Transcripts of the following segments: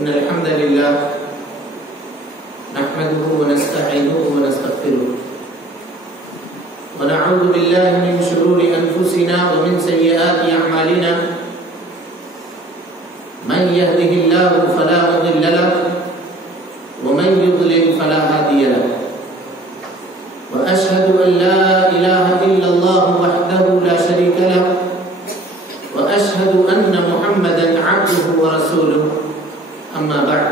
إن الحمد لله نحمده ونستعينه ونستغفره ونعوذ بالله من شرور أنفسنا ومن سيئات أعمالنا من يهده الله فلا مضل له ومن يضلل فلا هادي له وأشهد أن لا إله إلا الله وحده لا شريك له وأشهد أن محمدا عبده ورسوله أما بعد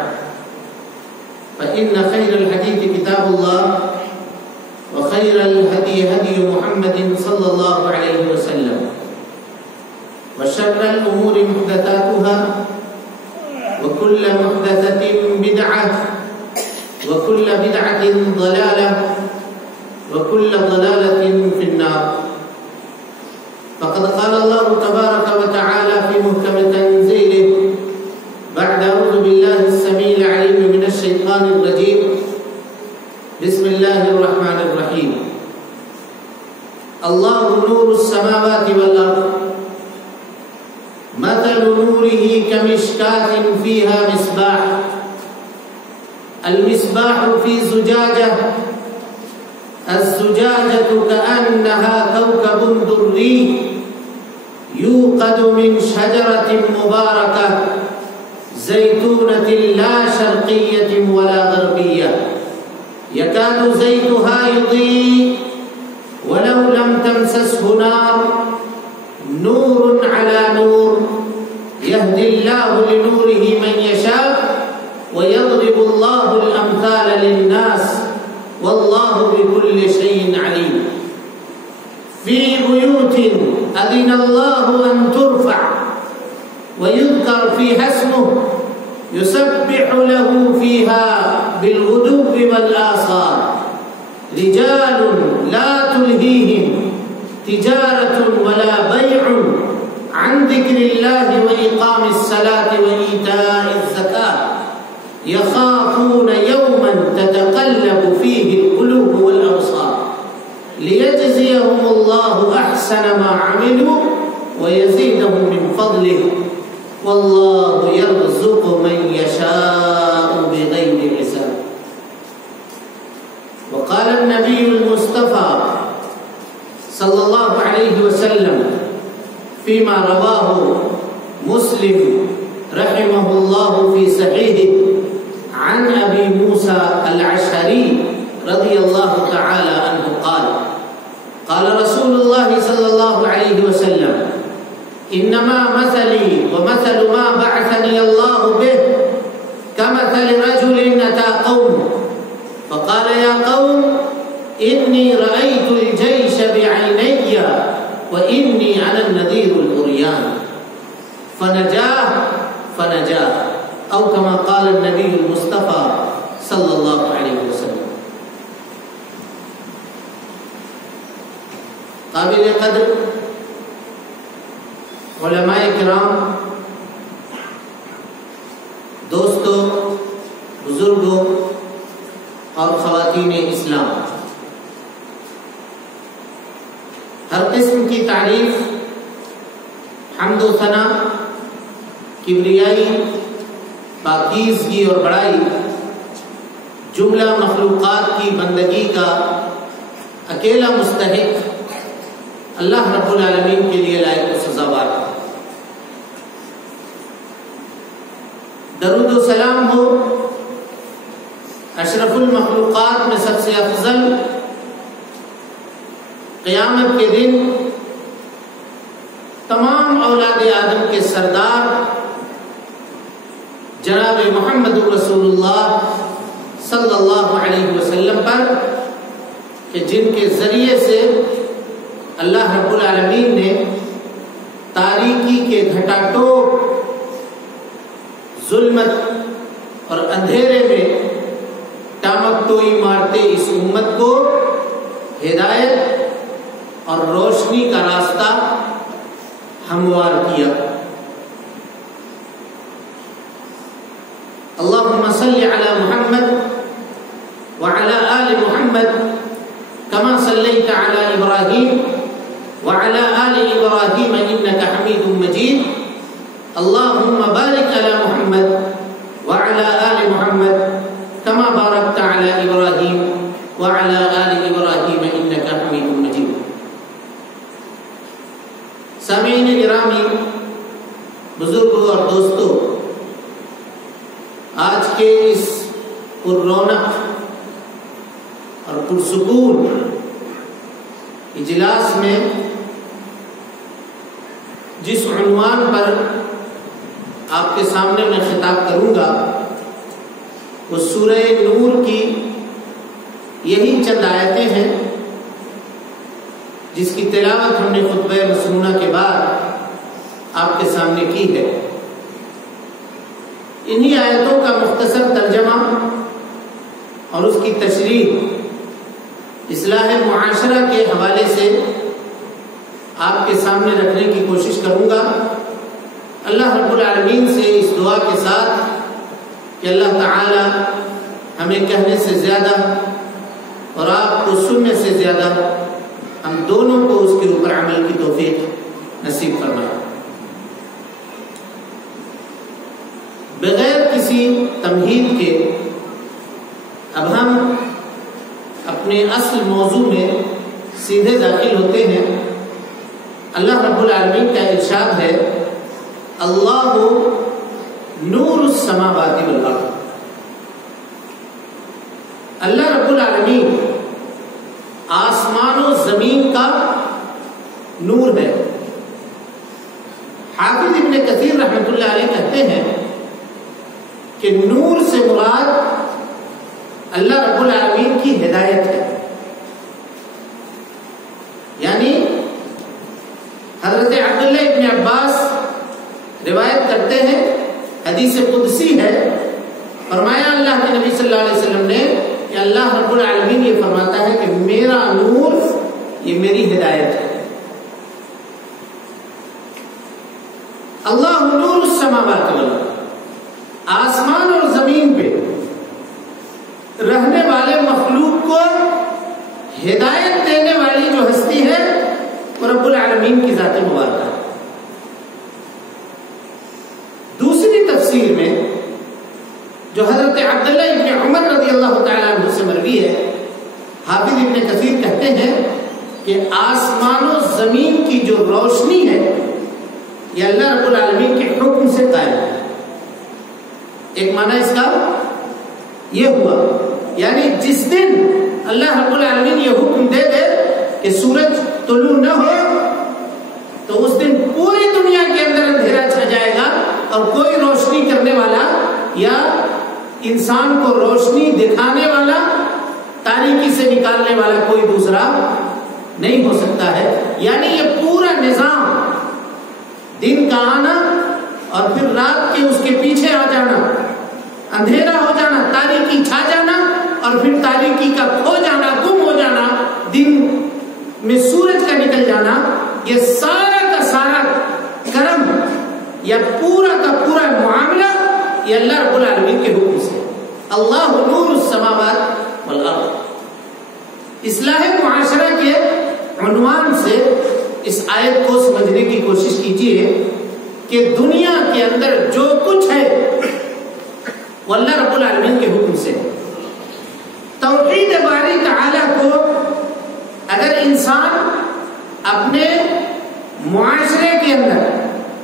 فإن خير الحديث كتاب الله وخير الهدي هدي محمد صلى الله عليه وسلم وشر الأمور محدثاتها وكل محدثة بدعة وكل بدعة ضلالة وكل ضلالة في النار فقد قال الله تبارك وتعالى في محكم تنزيله بعد أعوذ بالله السميع العليم من الشيطان الرجيم بسم الله الرحمن الرحيم الله نور السماوات والأرض مثل نوره كمشكاة فيها مصباح المصباح في زجاجة الزجاجة كأنها كوكب دري يوقد من شجرة مباركة زيتونة لا شرقية ولا غربية يكاد زيتها يضيء ولو لم تمسسه نار نور على نور يهدي الله لنوره من يشاء ويضرب الله الأمثال للناس والله بكل شيء عليم في بيوت أذن الله أن ترفع ويذكر فيها اسمه يسبح له فيها بالغدو والآصال رجال لا تلهيهم تجارة ولا بيع عن ذكر الله وإقام الصلاة وإيتاء الزكاة يخافون يوما تتقلب فيه القلوب والأبصار ليجزيهم الله أحسن ما عملوا ويزيدهم من فضله والله يرزق من يشاء بغير حساب وقال النبي المصطفى صلى الله عليه وسلم فيما رواه مسلم رحمه الله في صحيحه عن أبي موسى الأشعري رضي الله تعالى عنه قال قال رسول الله صلى الله عليه وسلم إنما مثلي ومثل ما بعثني الله به كمثل رجل أتى قومه فقال يا قوم إني رأيت الجيش بعيني وإني أنا النذير العريان فنجاه او کما قال النبی المصطفیٰ صلی اللہ علیہ وسلم۔ قابل قدر علماء کرام، دوستوں، بزرگوں اور خواتین اسلام، ہر قسم کی تعریف، حمد و ثنا، کبریائی، پاکیزگی اور بڑائی جملہ مخلوقات کی بندگی کا اکیلا مستحق اللہ رب العالمین کے لیے لائق و سزاوار ہے۔ درود و سلام ہو اشرف المخلوقات میں سب سے افضل، قیامت کے دن تمام اولاد آدم کے سردار جناب محمد رسول اللہ صلی اللہ علیہ وسلم پر، کہ جن کے ذریعے سے اللہ رب العالمین نے تاریکی کے گھٹا ٹوپ، ظلمت اور اندھیرے میں ٹامک ٹوئی مارتے اس امت کو ہدایت اور روشنی کا راستہ ہموار کیا۔ اللہم صلی علی محمد وعلی آل محمد کما صلیت علی ابراہیم وعلی آل ابراہیم انک حمید مجید۔ اللہم بارک علی محمد وعلی آل محمد کما بارکت علی ابراہیم وعلی آل ابراہیم انک حمید مجید۔ سامعین گرامی، بزرگوں اور دوستوں، آج کے اس پر رونق اور پرسکون اجلاس میں جس عنوان پر آپ کے سامنے میں خطاب کروں گا وہ سورہ نور کی یہی چند آیتیں ہیں جس کی تلاوت ہم نے خطبہ مسنونہ کے بعد آپ کے سامنے کی ہے۔ انہی آیتوں کا مختصر ترجمہ اور اس کی تشریح اصلاح معاشرہ کے حوالے سے آپ کے سامنے رکھنے کی کوشش کروں گا، اللہ رب العالمین سے اس دعا کے ساتھ کہ اللہ تعالی ہمیں کہنے سے زیادہ اور آپ کو سننے سے زیادہ ہم دونوں کو اس کے اوپر عمل کی توفیق نصیب فرمائے۔ بغیر کسی تمہید کے اب ہم اپنے اصل موضوع میں سیدھے داخل ہوتے ہیں۔ اللہ رب العالمین کا ارشاد ہے، اللہ نور السماوات والارض۔ اللہ رب العالمین آسمان و زمین کا نور ہے۔ حافظ ابن کثیر رحمۃ اللہ علیہ کہتے ہیں کہ نور سے مراد اللہ رب العالمین کی ہدایت ہے، یعنی حضرت عبداللہ ابن عباس روایت کرتے ہیں، حدیث قدسی ہے، فرمایا اللہ کے نبی صلی اللہ علیہ وسلم نے کہ اللہ رب العالمین یہ فرماتا ہے کہ میرا نور یہ میری ہدایت ہے۔ اللہ نور السماوات والارض، آسمان اور زمین پہ رہنے والے مخلوق کو ہدایت دینے والی جو ہستی ہے وہ رب العالمین کی ذات مبارکہ ہے۔ دوسری تفسیر میں جو حضرت عبداللہ ابن عمر رضی اللہ تعالیٰ عنہ سے مروی ہے، حافظ ابن کثیر کہتے ہیں کہ آسمان و زمین کی جو روشنی ہے یہ اللہ رب العالمین کے حکم سے قائم ہے۔ ایک معنی اس کا یہ ہوا، یعنی جس دن اللہ رب العالمین یہ حکم دے دے کہ سورج طلوع نہ ہو تو اس دن پوری دنیا کے اندر اندھیرا چھا جائے گا اور کوئی روشنی کرنے والا یا انسان کو روشنی دکھانے والا، تاریکی سے نکالنے والا کوئی دوسرا نہیں ہو سکتا ہے۔ یعنی یہ پورا نظام، دن کا آنا اور پھر رات کے اس کے پیچھے آ جانا، اندھیرا ہو جانا، تاریکی چھا جانا اور پھر تاریکی کا کھو جانا، گم ہو جانا، دن میں سورج کا نکل جانا، یہ سارا کا سارا کرم یا پورا کا پورا معاملہ یہ اللہ رب العالمین کے حکم سے۔ اللہ نور السماوات والارض۔ اصلاح معاشرہ کے عنوان سے اس آیت کو سمجھنے کی کوشش کیجیے کہ دنیا کے اندر جو کچھ ہے وہ اللہ رب العالمین کے حکم سے۔ توحید باری تعالیٰ کو اگر انسان اپنے معاشرے کے اندر،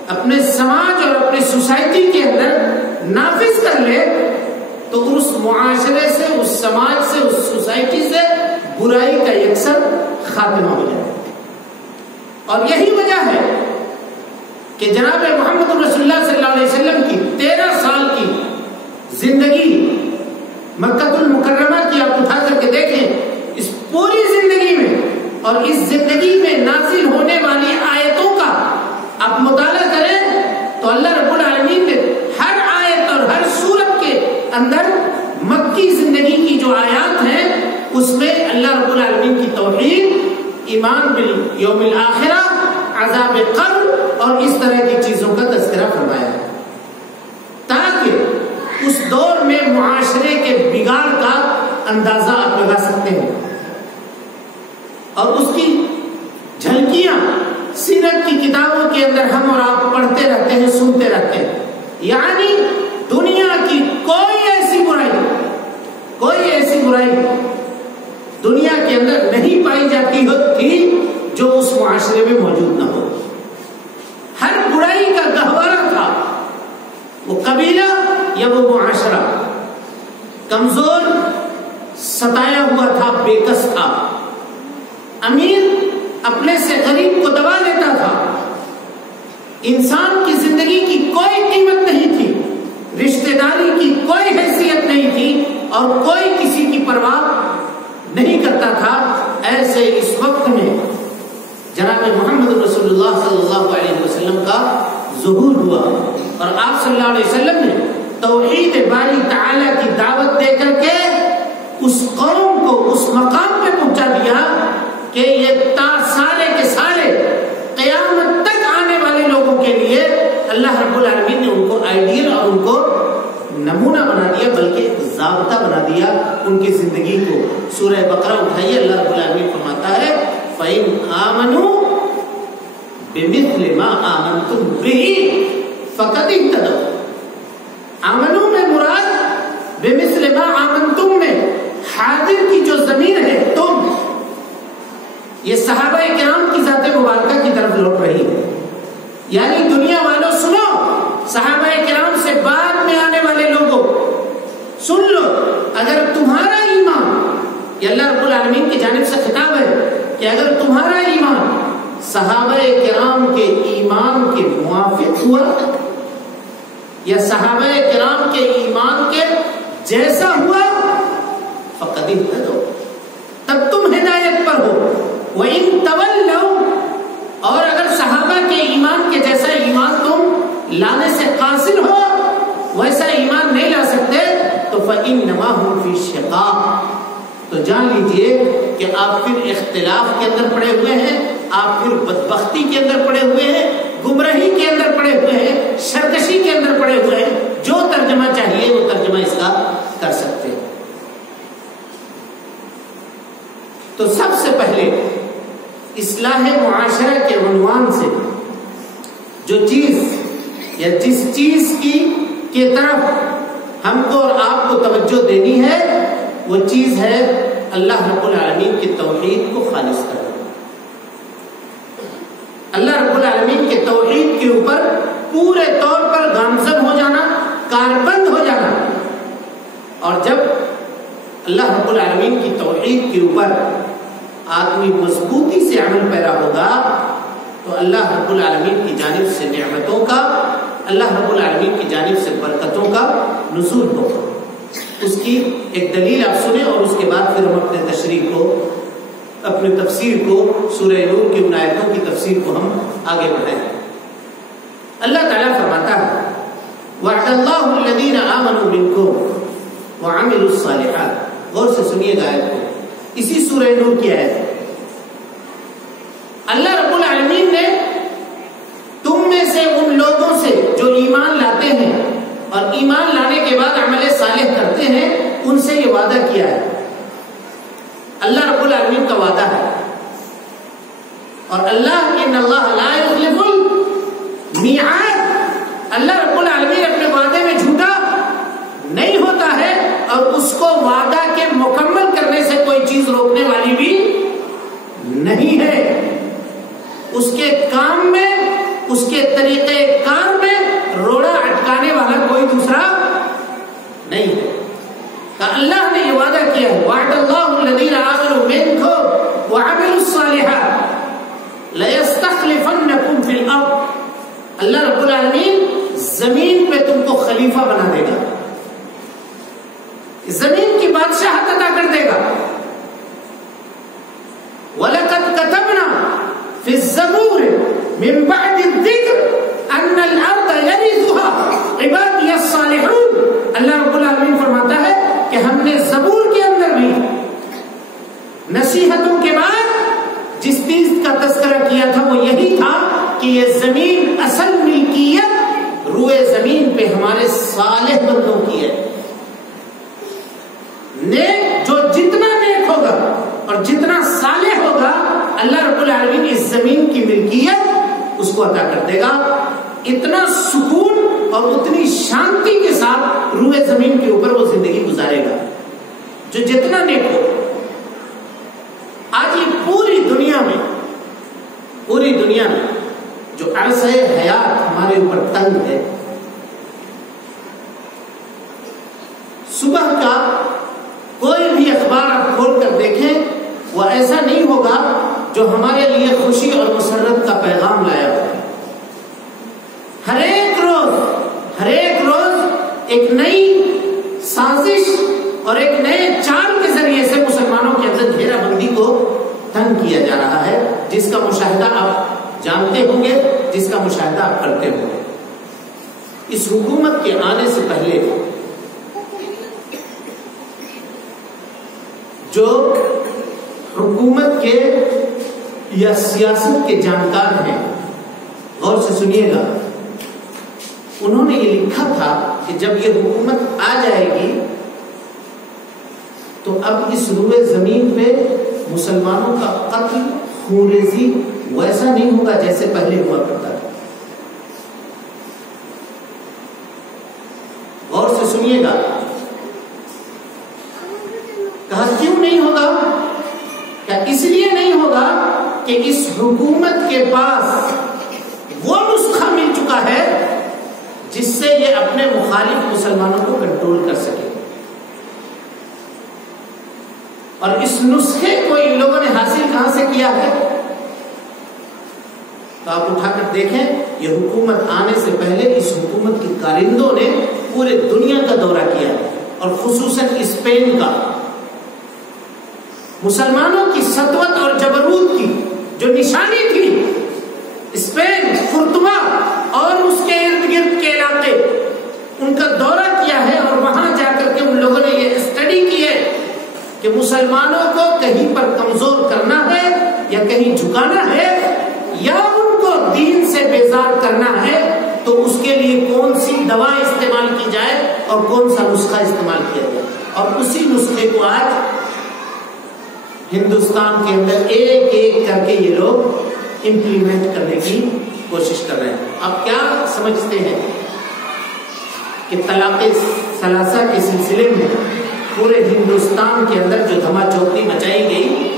اپنے سماج اور اپنے سوسائٹی کے اندر نافذ کر لے تو اس معاشرے سے، اس سماج سے، اس سوسائٹی سے برائی کا یکسر خاتمہ ہو جائے۔ اور یہی وجہ ہے کہ جناب محمد رسول اللہ صلی اللہ علیہ وسلم کی 13 سال کی زندگی مکہ المکرمہ کی آپ اٹھا کر کے دیکھیں، اس پوری زندگی میں اور اس زندگی میں نازل ہونے والی آیتوں کا آپ مطالعہ کریں تو اللہ رب العالمین نے ہر آیت اور ہر سورت کے اندر مکی زندگی کی جو آیات ہیں اس میں اللہ رب العالمین کی توحید، ایمان بالیوم الآخرہ، عذاب قبر اور اس طرح کی چیزوں کا تذکرہ فرمایا ہے، تاکہ اس دور میں معاشرے کے بگاڑ کا اندازہ آپ لگا سکتے ہیں اور اس کی جھلکیاں سیرت کی کتابوں کے اندر ہم اور آپ پڑھتے رہتے ہیں، سنتے رہتے ہیں۔ یعنی دنیا کی کوئی ایسی برائی دنیا کے اندر نہیں پائی جاتی تھی جو اس معاشرے میں موجود نہ ہو۔ ہر برائی کا گہوارہ تھا وہ قبیلہ یا وہ معاشرہ، کمزور ستایا ہوا تھا، بے کس تھا، امیر اپنے سے غریب کو دبا دیتا تھا، انسان کی زندگی کی کوئی قیمت نہیں تھی، رشتہ داری کی کوئی حیثیت نہیں تھی اور کوئی کسی کی پرواہ نہیں کرتا تھا۔ ایسے اس وقت میں جناب محمد رسول اللہ صلی اللہ علیہ وسلم کا ظہور ہوا اور آپ صلی اللہ علیہ وسلم نے توحید باری تعالیٰ کی دعوت دے کر کے اس قوم کو اس مقام پہ پہنچا دیا کہ یہ سارے کے سارے قیامت تک آنے والے لوگوں کے لیے اللہ رب العالمین نے ان کو آئیڈیل اور ان کو نمونہ بنا دیا، بلکہ ایک ضابطہ بنا دیا ان کی زندگی کو۔ سورہ بقرہ اٹھائیے، اللہ رب العالمین فرماتا ہے فَإِنْ آمَنُوا بِمِثْلِ مَا آمَنْتُمْ بِهِ فَقَدِ اهْتَدَوْا۔ آمنو میں مراد بِمِثْلِ مَا آمَنْتُمْ میں حاضر کی جو ضمیر ہے تم، یہ صحابہ کرام کی ذات مبارکہ کی طرف لوٹ رہی ہے۔ یعنی دنیا والوں سنو، صحابہ کرام سے بعد میں آنے والے لوگوں سن لو، اگر تمہارا ایمان، یہ اللہ رب العالمین کی جانب سے خطاب ہے کہ اگر تمہارا ایمان صحابہ کرام کے ایمان کے موافق ہوا یا صحابہ کرام کے ایمان کے جیسا ہوا فقد اہتدوا، تب تم ہدایت پر ہو۔ وَإِن تَوَلَّوْا، اور اگر صحابہ کے ایمان کے جیسا ایمان تم لانے سے قاصر ہو، ویسا ایمان نہیں لا سکتے تو فَإِنَّمَا هُمْ فِي شِقَاقٍ، تو جان لیجئے کہ آپ پھر اختلاف کے اندر پڑے ہوئے ہیں، آپ پھر بدبختی کے اندر پڑے ہوئے ہیں، گمراہی کے اندر پڑے ہوئے ہیں، سرکشی کے اندر پڑے ہوئے ہیں۔ جو ترجمہ چاہیے وہ ترجمہ اس کا کر سکتے ہیں۔ تو سب سے پہلے اصلاح معاشرہ کے عنوان سے جو چیز یا جس چیز کی طرف ہم کو اور آپ کو توجہ دینی ہے وہ چیز ہے اللہ رب العالمین کی توحید کو خالص کرنا، اللہ رب العالمین کے توحید کے اوپر پورے طور پر گامزن ہو جانا، کاربند ہو جانا۔ اور جب اللہ رب العالمین کی توحید کے اوپر آدمی مضبوطی سے عمل پیرا ہوگا تو اللہ رب العالمین کی جانب سے نعمتوں کا، اللہ رب العالمین کی جانب سے برکتوں کا نزول ہوگا۔ اس کی ایک دلیل آپ سنیں اور اس کے بعد پھر ہم اپنے تشریح کو، اپنے تفسیر کو، سورہ نور کی ان آیتوں کی تفسیر کو ہم آگے بڑھائیں۔ اللہ تعالیٰ فرماتا ہے وعد اللہ الذین آمنوا منکم وعملوا الصالحات. غور سے سنیے گا آیت کو, اسی سورہ نور کی آیت ہے. اللہ رب العالمین نے تم میں سے ان لوگوں سے جو ایمان لاتے ہیں اور ایمان لانے کے بعد عمل صالح کرتے ہیں, ان سے یہ وعدہ کیا ہے. اللہ رب العالمین کا وعدہ ہے, اور اللہ ان اللہ لا یخلف المیعاد, اللہ رب العالمین اپنے وعدے میں جھوٹا نہیں ہوتا ہے, اور اس کو وعدہ کے مکمل کرنے سے کوئی چیز روکنے والی بھی نہیں ہے. اس کے کام میں, اس کے طریقے کار میں روڑا اٹکانے والا کوئی دوسرا نہیں ہے. اللہ نے یہ وعدہ کیا ہے, وعد اللہ الذین آمنوا منکم وعملوا الصالحات لیستخلفنکم فی الارض. اللہ رب العالمین زمین پہ تم کو خلیفہ بنا دے گا, زمین کی بادشاہت عطا کر دے گا. وَلَقَدْ كَتَبْنَا فِي الزَّبُورِ مِن بَعْدِ الذِّكْرِ أَنَّ الْأَرْضَ يَرِثُهَا عِبَادِيَ الصَّالِحُونَ. اللہ رب العالمین فرماتا ہے کہ ہم نے زبور کے اندر بھی نصیحتوں کے بعد جس چیز کا تذکرہ کیا تھا وہ یہی تھا کہ یہ زمین اصل ملکیت روئے زمین پہ ہمارے صالح بندوں کی ہے. نیک جو جتنا نیک ہوگا اور جتنا صالح ہوگا, اللہ رب العالمین اس زمین کی ملکیت اس کو عطا کر دے گا. اتنا سکون اور اتنی شانتی کے ساتھ روئے زمین کے اوپر وہ زندگی گزارے گا جو جتنا نیک ہو. آج یہ پوری دنیا میں جو عرصہ حیات ہمارے اوپر تنگ ہے, صبح کا کوئی بھی اخبار آپ کھول کر دیکھیں وہ ایسا نہیں ہوگا جو ہمارے لیے خوشی اور مسرت کا پیغام لایا ہو. ہر ایک روز ایک نئی سازش اور ایک نئے چال کے ذریعے سے مسلمانوں کے اندر گھیرا بندی کو تنگ کیا جا رہا ہے, جس کا مشاہدہ آپ جانتے ہوں گے, جس کا مشاہدہ آپ کرتے ہوں گے. اس حکومت کے آنے سے پہلے جو حکومت کے یا سیاست کے جانکار ہیں, غور سے سنیے گا, انہوں نے یہ لکھا تھا کہ جب یہ حکومت آ جائے گی تو اب اس روئے زمین پہ مسلمانوں کا قتل خونریزی ویسا نہیں ہوگا جیسے پہلے ہوا کرتا تھا. غور سے سنیے گا, کہا کیوں نہیں ہوگا؟ کیا اس لیے نہیں ہوگا کہ اس حکومت کے پاس وہ نسخہ مل چکا ہے جس سے یہ اپنے مخالف مسلمانوں کو کنٹرول کر سکے, اور اس نسخے کو ان لوگوں نے حاصل کہاں سے کیا ہے؟ تو آپ اٹھا کر دیکھیں, یہ حکومت آنے سے پہلے اس حکومت کے کارندوں نے پورے دنیا کا دورہ کیا, اور خصوصاً اسپین کا. مسلمانوں کی سطوت اور جبروت کی جو نشانی تھی, اسپین, قرطبہ اور اس کے ارد گرد کے علاقے, ان کا دورہ کیا ہے, اور وہاں جا کر کے ان لوگوں نے یہ اسٹڈی کی ہے کہ مسلمانوں کو کہیں پر کمزور کرنا ہے یا کہیں جھکانا ہے یا ان کو دین سے بیزار کرنا ہے, تو اس کے لیے کون سی دوا استعمال کی جائے اور کون سا نسخہ استعمال کیا جائے. اور اسی نسخے کو آج ہندوستان کے اندر ایک ایک کر کے یہ لوگ امپلیمنٹ کرنے کی کوشش کر رہے ہیں. آپ کیا سمجھتے ہیں کہ طلاق ثلاثہ کے سلسلے میں پورے ہندوستان کے اندر جو دھما چوکڑی مچائی گئی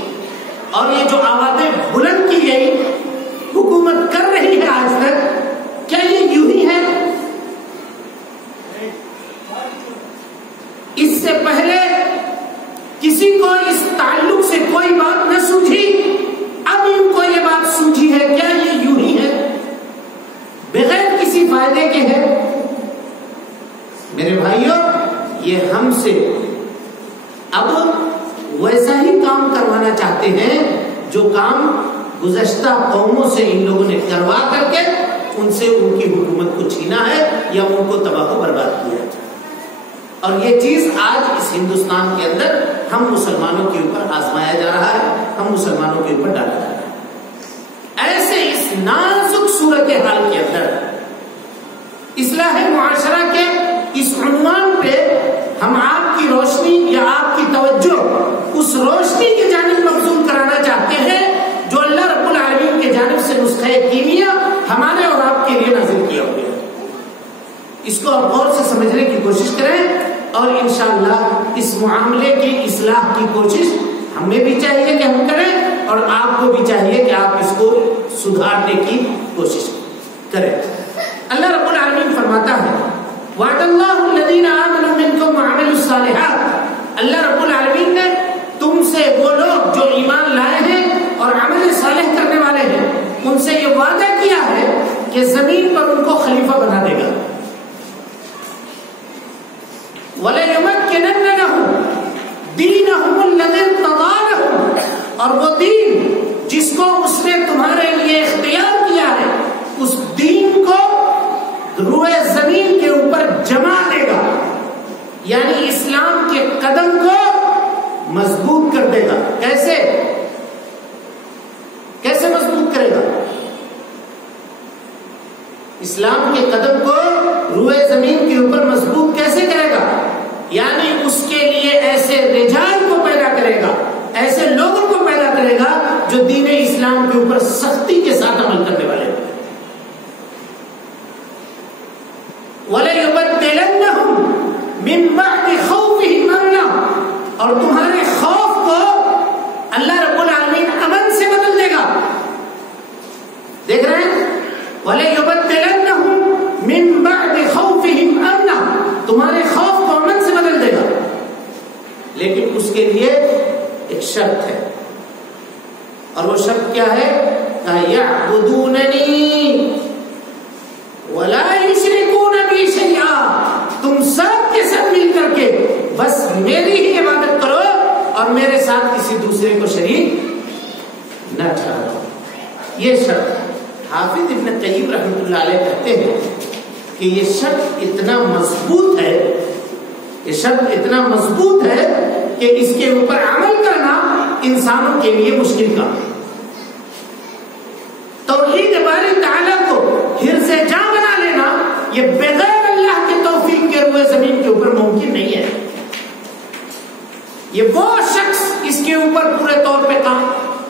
اور یہ جو آوازیں بلند کی گئی, حکومت کر رہی ہے آج تک, کیا یہ یوں ہی ہے؟ اس سے پہلے کسی کو اس تعلق سے کوئی بات نہ سوجھی, اب ان کو یہ بات سوجھی ہے. کیا یہ یوں ہی ہے بغیر کسی فائدے کے ہے؟ میرے بھائیوں, یہ ہم سے اب ویسا ہی کام کروانا چاہتے ہیں جو کام گزشتہ قوموں سے ان لوگوں نے کروا کر کے ان سے ان کی حکومت کو چھینا ہے یا ان کو تباہ و برباد کیا جائے. اور یہ چیز آج اس ہندوستان کے اندر ہم مسلمانوں کے اوپر آزمایا جا رہا ہے, ہم مسلمانوں کے اوپر ڈالا جا رہا ہے. ایسے اس نازک صورتحال کے اندر اصلاح معاشرہ کے اس عنوان پہ ہم آپ کی روشنی یا آپ کی توجہ اس روشنی کی جانب مبذول کرانا چاہتے ہیں جو اللہ رب العالمین کی جانب سے نسخہ کیمیا ہمارے اور آپ کے لیے نازل کیا ہوا ہے. اس کو آپ غور سے سمجھنے کی کوشش کریں اور انشاءاللہ اس معاملے کی اصلاح کی کوشش ہمیں بھی چاہیے کہ ہم کریں اور آپ کو بھی چاہیے کہ آپ اس کو سدھارنے کی کوشش کریں. اللہ رب العالمین فرماتا ہے وعد اللہ الذین آمنوا منکم وعملوا الصالحات. اللہ رب العالمین نے تم سے وہ لوگ جو ایمان لائے ہیں اور عمل صالح کرنے والے ہیں ان سے یہ وعدہ کیا ہے کہ زمین پر ان کو خلیفہ بنا دے گا. وَلَيُمَكِّنَنَّ لَهُمْ دِينَهُمُ الَّذِي ارْتَضَىٰ لَهُمْ. اور وہ دین جس کو اس نے تمہارے لیے اختیار کیا ہے اس دین کو روئے زمین کے اوپر جما دے گا, یعنی اسلام کے قدم کو مضبوط کر دے گا. کیسے مضبوط کرے گا؟ اسلام کے قدم کو روئے زمین کے اوپر مضبوط کیسے کرے گا؟ یعنی اس کے لیے ایسے رجال کو پیدا کرے گا, ایسے لوگوں کو پیدا کرے گا جو دین اسلام کے اوپر سختی کے ساتھ عمل کرنے والے ہیں. وَلَيُبَدِّلَنَّهُمْ مِن بَعْدِ خَوْفِهِمْ أَمْنًا. اور تمہارے خوف کو اللہ رب العالمین امن سے بدل دے گا. دیکھ رہے ہیں وَلَيُبَدِّلَنَّهُمْ مِن بَعْدِ خَوْفِهِمْ أَمْنًا. تمہارے خوف کو امن سے بدل دے گا, لیکن اس کے لیے ایک شرط ہے اور وہ شرط کیا ہے؟ يَعْبُدُونَنِي وَلَا يُشْرِكُونَ بِي شَيْئًا. تم سب کے سب مل کر کے بس میری ہی عبادت کرو اور میرے ساتھ کسی دوسرے کو شریک نہ ٹھہراؤ. یہ شرط حافظ ابن قیم رحمۃ اللہ علیہ کہتے ہیں کہ یہ شرط اتنا مضبوط ہے, یہ شرط اتنا مضبوط ہے کہ اس کے اوپر عمل کرنا انسانوں کے لیے مشکل کام ہے. توحید باری تعالیٰ کو حرز جاں بنا لینا یہ بغیر اللہ کے توفیق کے روئے زمین کے اوپر ممکن نہیں ہے. یہ وہ شخص اس کے اوپر پورے طور پہ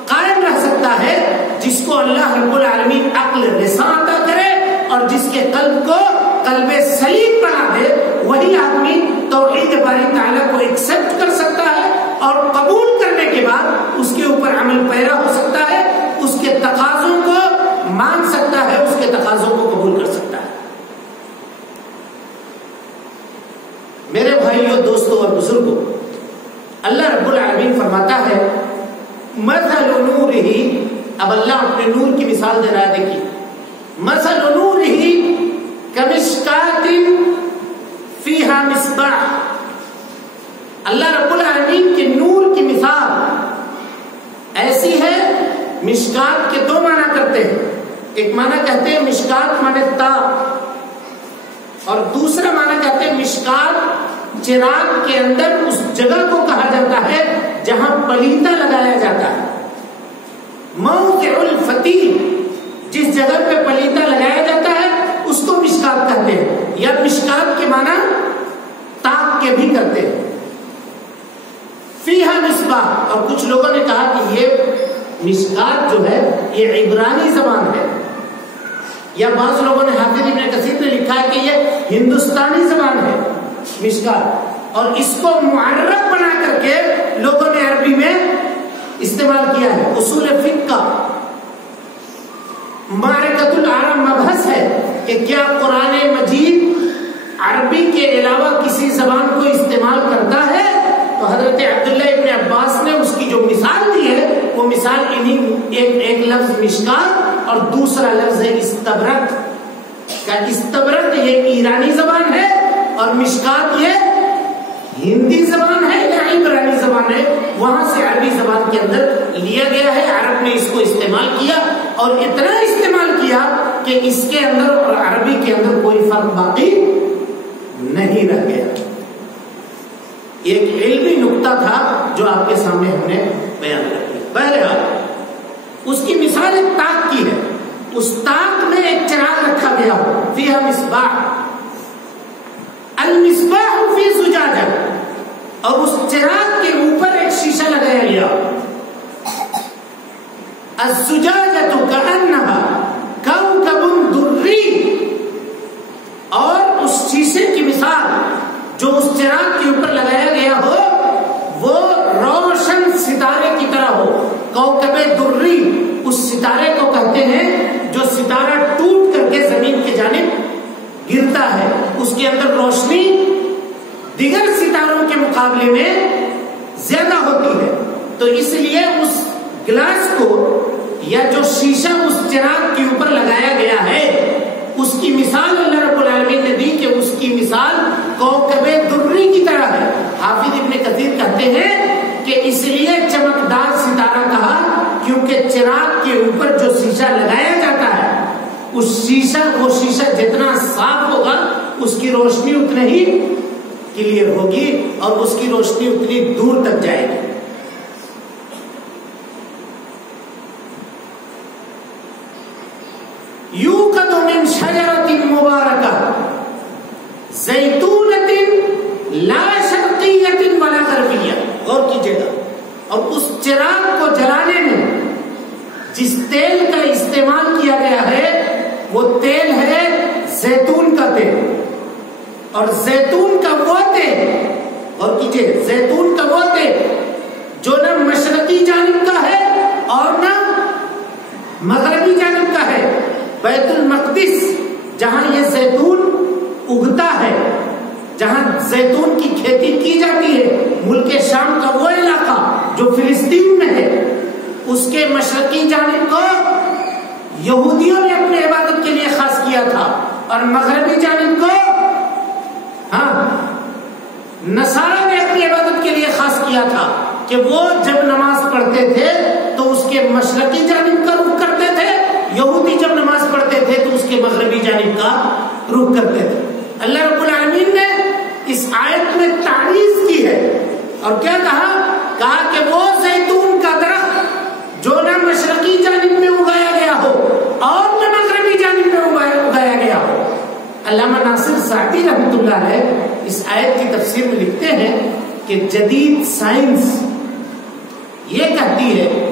قائم رہ سکتا ہے جس کو اللہ رب العالمین عقل رساں عطا کرے اور جس کے قلب کو قلب سلیم بنا دے. وہی آدمی توحید باری تعالیٰ کو ایکسپٹ کر سکتا ہے اور قبول کرنے کے بعد اس کے اوپر عمل پیرا ہو سکتا ہے, اس کے تقاضوں کو مان سکتا ہے, اس کے تقاضوں کو قبول کر سکتا ہے. میرے بھائیوں, دوستوں اور بزرگوں, اللہ رب العالمین فرماتا ہے مثل نورہ. اب اللہ اپنے نور کی مثال دے رہا ہے. دیکھیے مثل نورہ کمشکات فیہا مصباح. اللہ رب العالمین کے نور کی مثال ایسی ہے. مشکات کے دو معنی کرتے ہیں. ایک معنی کہتے ہیں مشکات مانے تاب اور دوسرا معنی کہتے ہیں مشکات چراغ کے اندر اس جگہ کو کہا جاتا ہے جہاں پلیتا لگایا جاتا ہے. موضع الفتیل, جس جگہ پہ پلیتا لگایا جاتا ہے اس کو مشکات کہتے ہیں, یا مشکات کے معنی تاب کے بھی کرتے ہیں. فیہا مصباح. اور کچھ لوگوں نے کہا کہ یہ مشکات جو ہے یہ عبرانی زبان ہے, یا بعض لوگوں نے حافظ ابن کثیر نے لکھا ہے کہ یہ ہندوستانی زبان ہے مشکات, اور اس کو معرب بنا کر کے لوگوں نے عربی میں استعمال کیا ہے. اصول فقہ کا معرکۃ العرب مبحث ہے کہ کیا قرآن مجید عربی کے علاوہ کسی زبان کو استعمال کرتا ہے. تو حضرت عبداللہ ابن عباس نے اس کی جو مثال دی ہے وہ مثال ایک لفظ مشکات اور دوسرا لفظ ہے استبرق. استبرق یہ ایرانی زبان ہے اور مشکات یہ ہندی زبان ہے یا عبرانی زبان ہے, وہاں سے عربی زبان کے اندر لیا گیا ہے. عرب نے اس کو استعمال کیا اور اتنا استعمال کیا کہ اس کے اندر اور عربی کے اندر کوئی فرق باقی نہیں رہ گیا. ایک علمی نقطہ تھا جو آپ کے سامنے ہم نے بیان کر دیا. بہرحال اس کی مثال ایک تاک کی ہے. اس تاک میں ایک چراغ رکھا گیا ہو، فیہا مصباح، المصباح فی زجاجہ، اور اس چراغ کے اوپر ایک شیشہ لگایا گیا. الزجاجۃ کأنہا کوکب دری، اور اس شیشے کی مثال جو اس چراغ کے اوپر لگایا گیا ہو وہ روشن ستارے کی طرح ہو. کوکب دری اس ستارے کو کہتے ہیں جو ستارہ ٹوٹ کر کے زمین کی جانب گرتا ہے، اس کے اندر روشنی دیگر ستاروں کے مقابلے میں زیادہ ہوتی ہے. تو اس لیے اس گلاس کو یا جو شیشہ اس چراغ کے اوپر لگایا گیا ہے اس کی مثال اللہ رب العالمین نے دی کہ اس کی مثال کوکب دری کی طرح ہے. حافظ ابن کثیر کہتے ہیں کہ اس لیے چمکدار ستارہ کہا کیونکہ چراغ کے اوپر جو شیشہ لگایا جاتا ہے وہ شیشہ جتنا صاف ہوگا اس کی روشنی اتنے ہی کلیئر ہوگی اور اس کی روشنی اتنی دور تک جائے گی. یوقد من شجرۃ مبارکہ زیتونۃ لا شرقیۃ ولا غربیہ. غور کیجیے گا. اور اس چراغ کو جلانے میں جس تیل کا استعمال کیا گیا ہے وہ تیل ہے زیتون کا تیل. اور زیتون کا وہ تیل، اور کیجیے، زیتون کا وہ تیل جو نہ مشرقی جانب کا ہے اور نہ مغربی جانب کا ہے. بیت المقدس جہاں یہ زیتون اگتا ہے، جہاں زیتون کی کھیتی کی جاتی ہے، ملک شام کا وہ علاقہ جو فلسطین میں ہے، اس کے مشرقی جانب کو یہودیوں نے اپنی عبادت کے لیے خاص کیا تھا اور مغربی جانب کو نصارہ نے اپنی عبادت کے لیے خاص کیا تھا کہ وہ جب نماز پڑھتے تھے تو اس کے مشرقی جانب کا رخ کرتے تھے، یہودی جب نماز پڑھتے تھے تو اس کے مغربی جانب کا رخ کرتے تھے. اللہ رب العالمین نے اس آیت میں تعریف کی ہے اور کیا کہا کہ وہ زیتون کا درخت جو نہ مشرقی جانب میں اگایا گیا ہو اور نہ مغربی جانب میں اگایا گیا ہو. علامہ ناصر سعدی رحمۃ اللہ علیہ اس آیت کی تفسیر میں لکھتے ہیں کہ جدید سائنس یہ کہتی ہے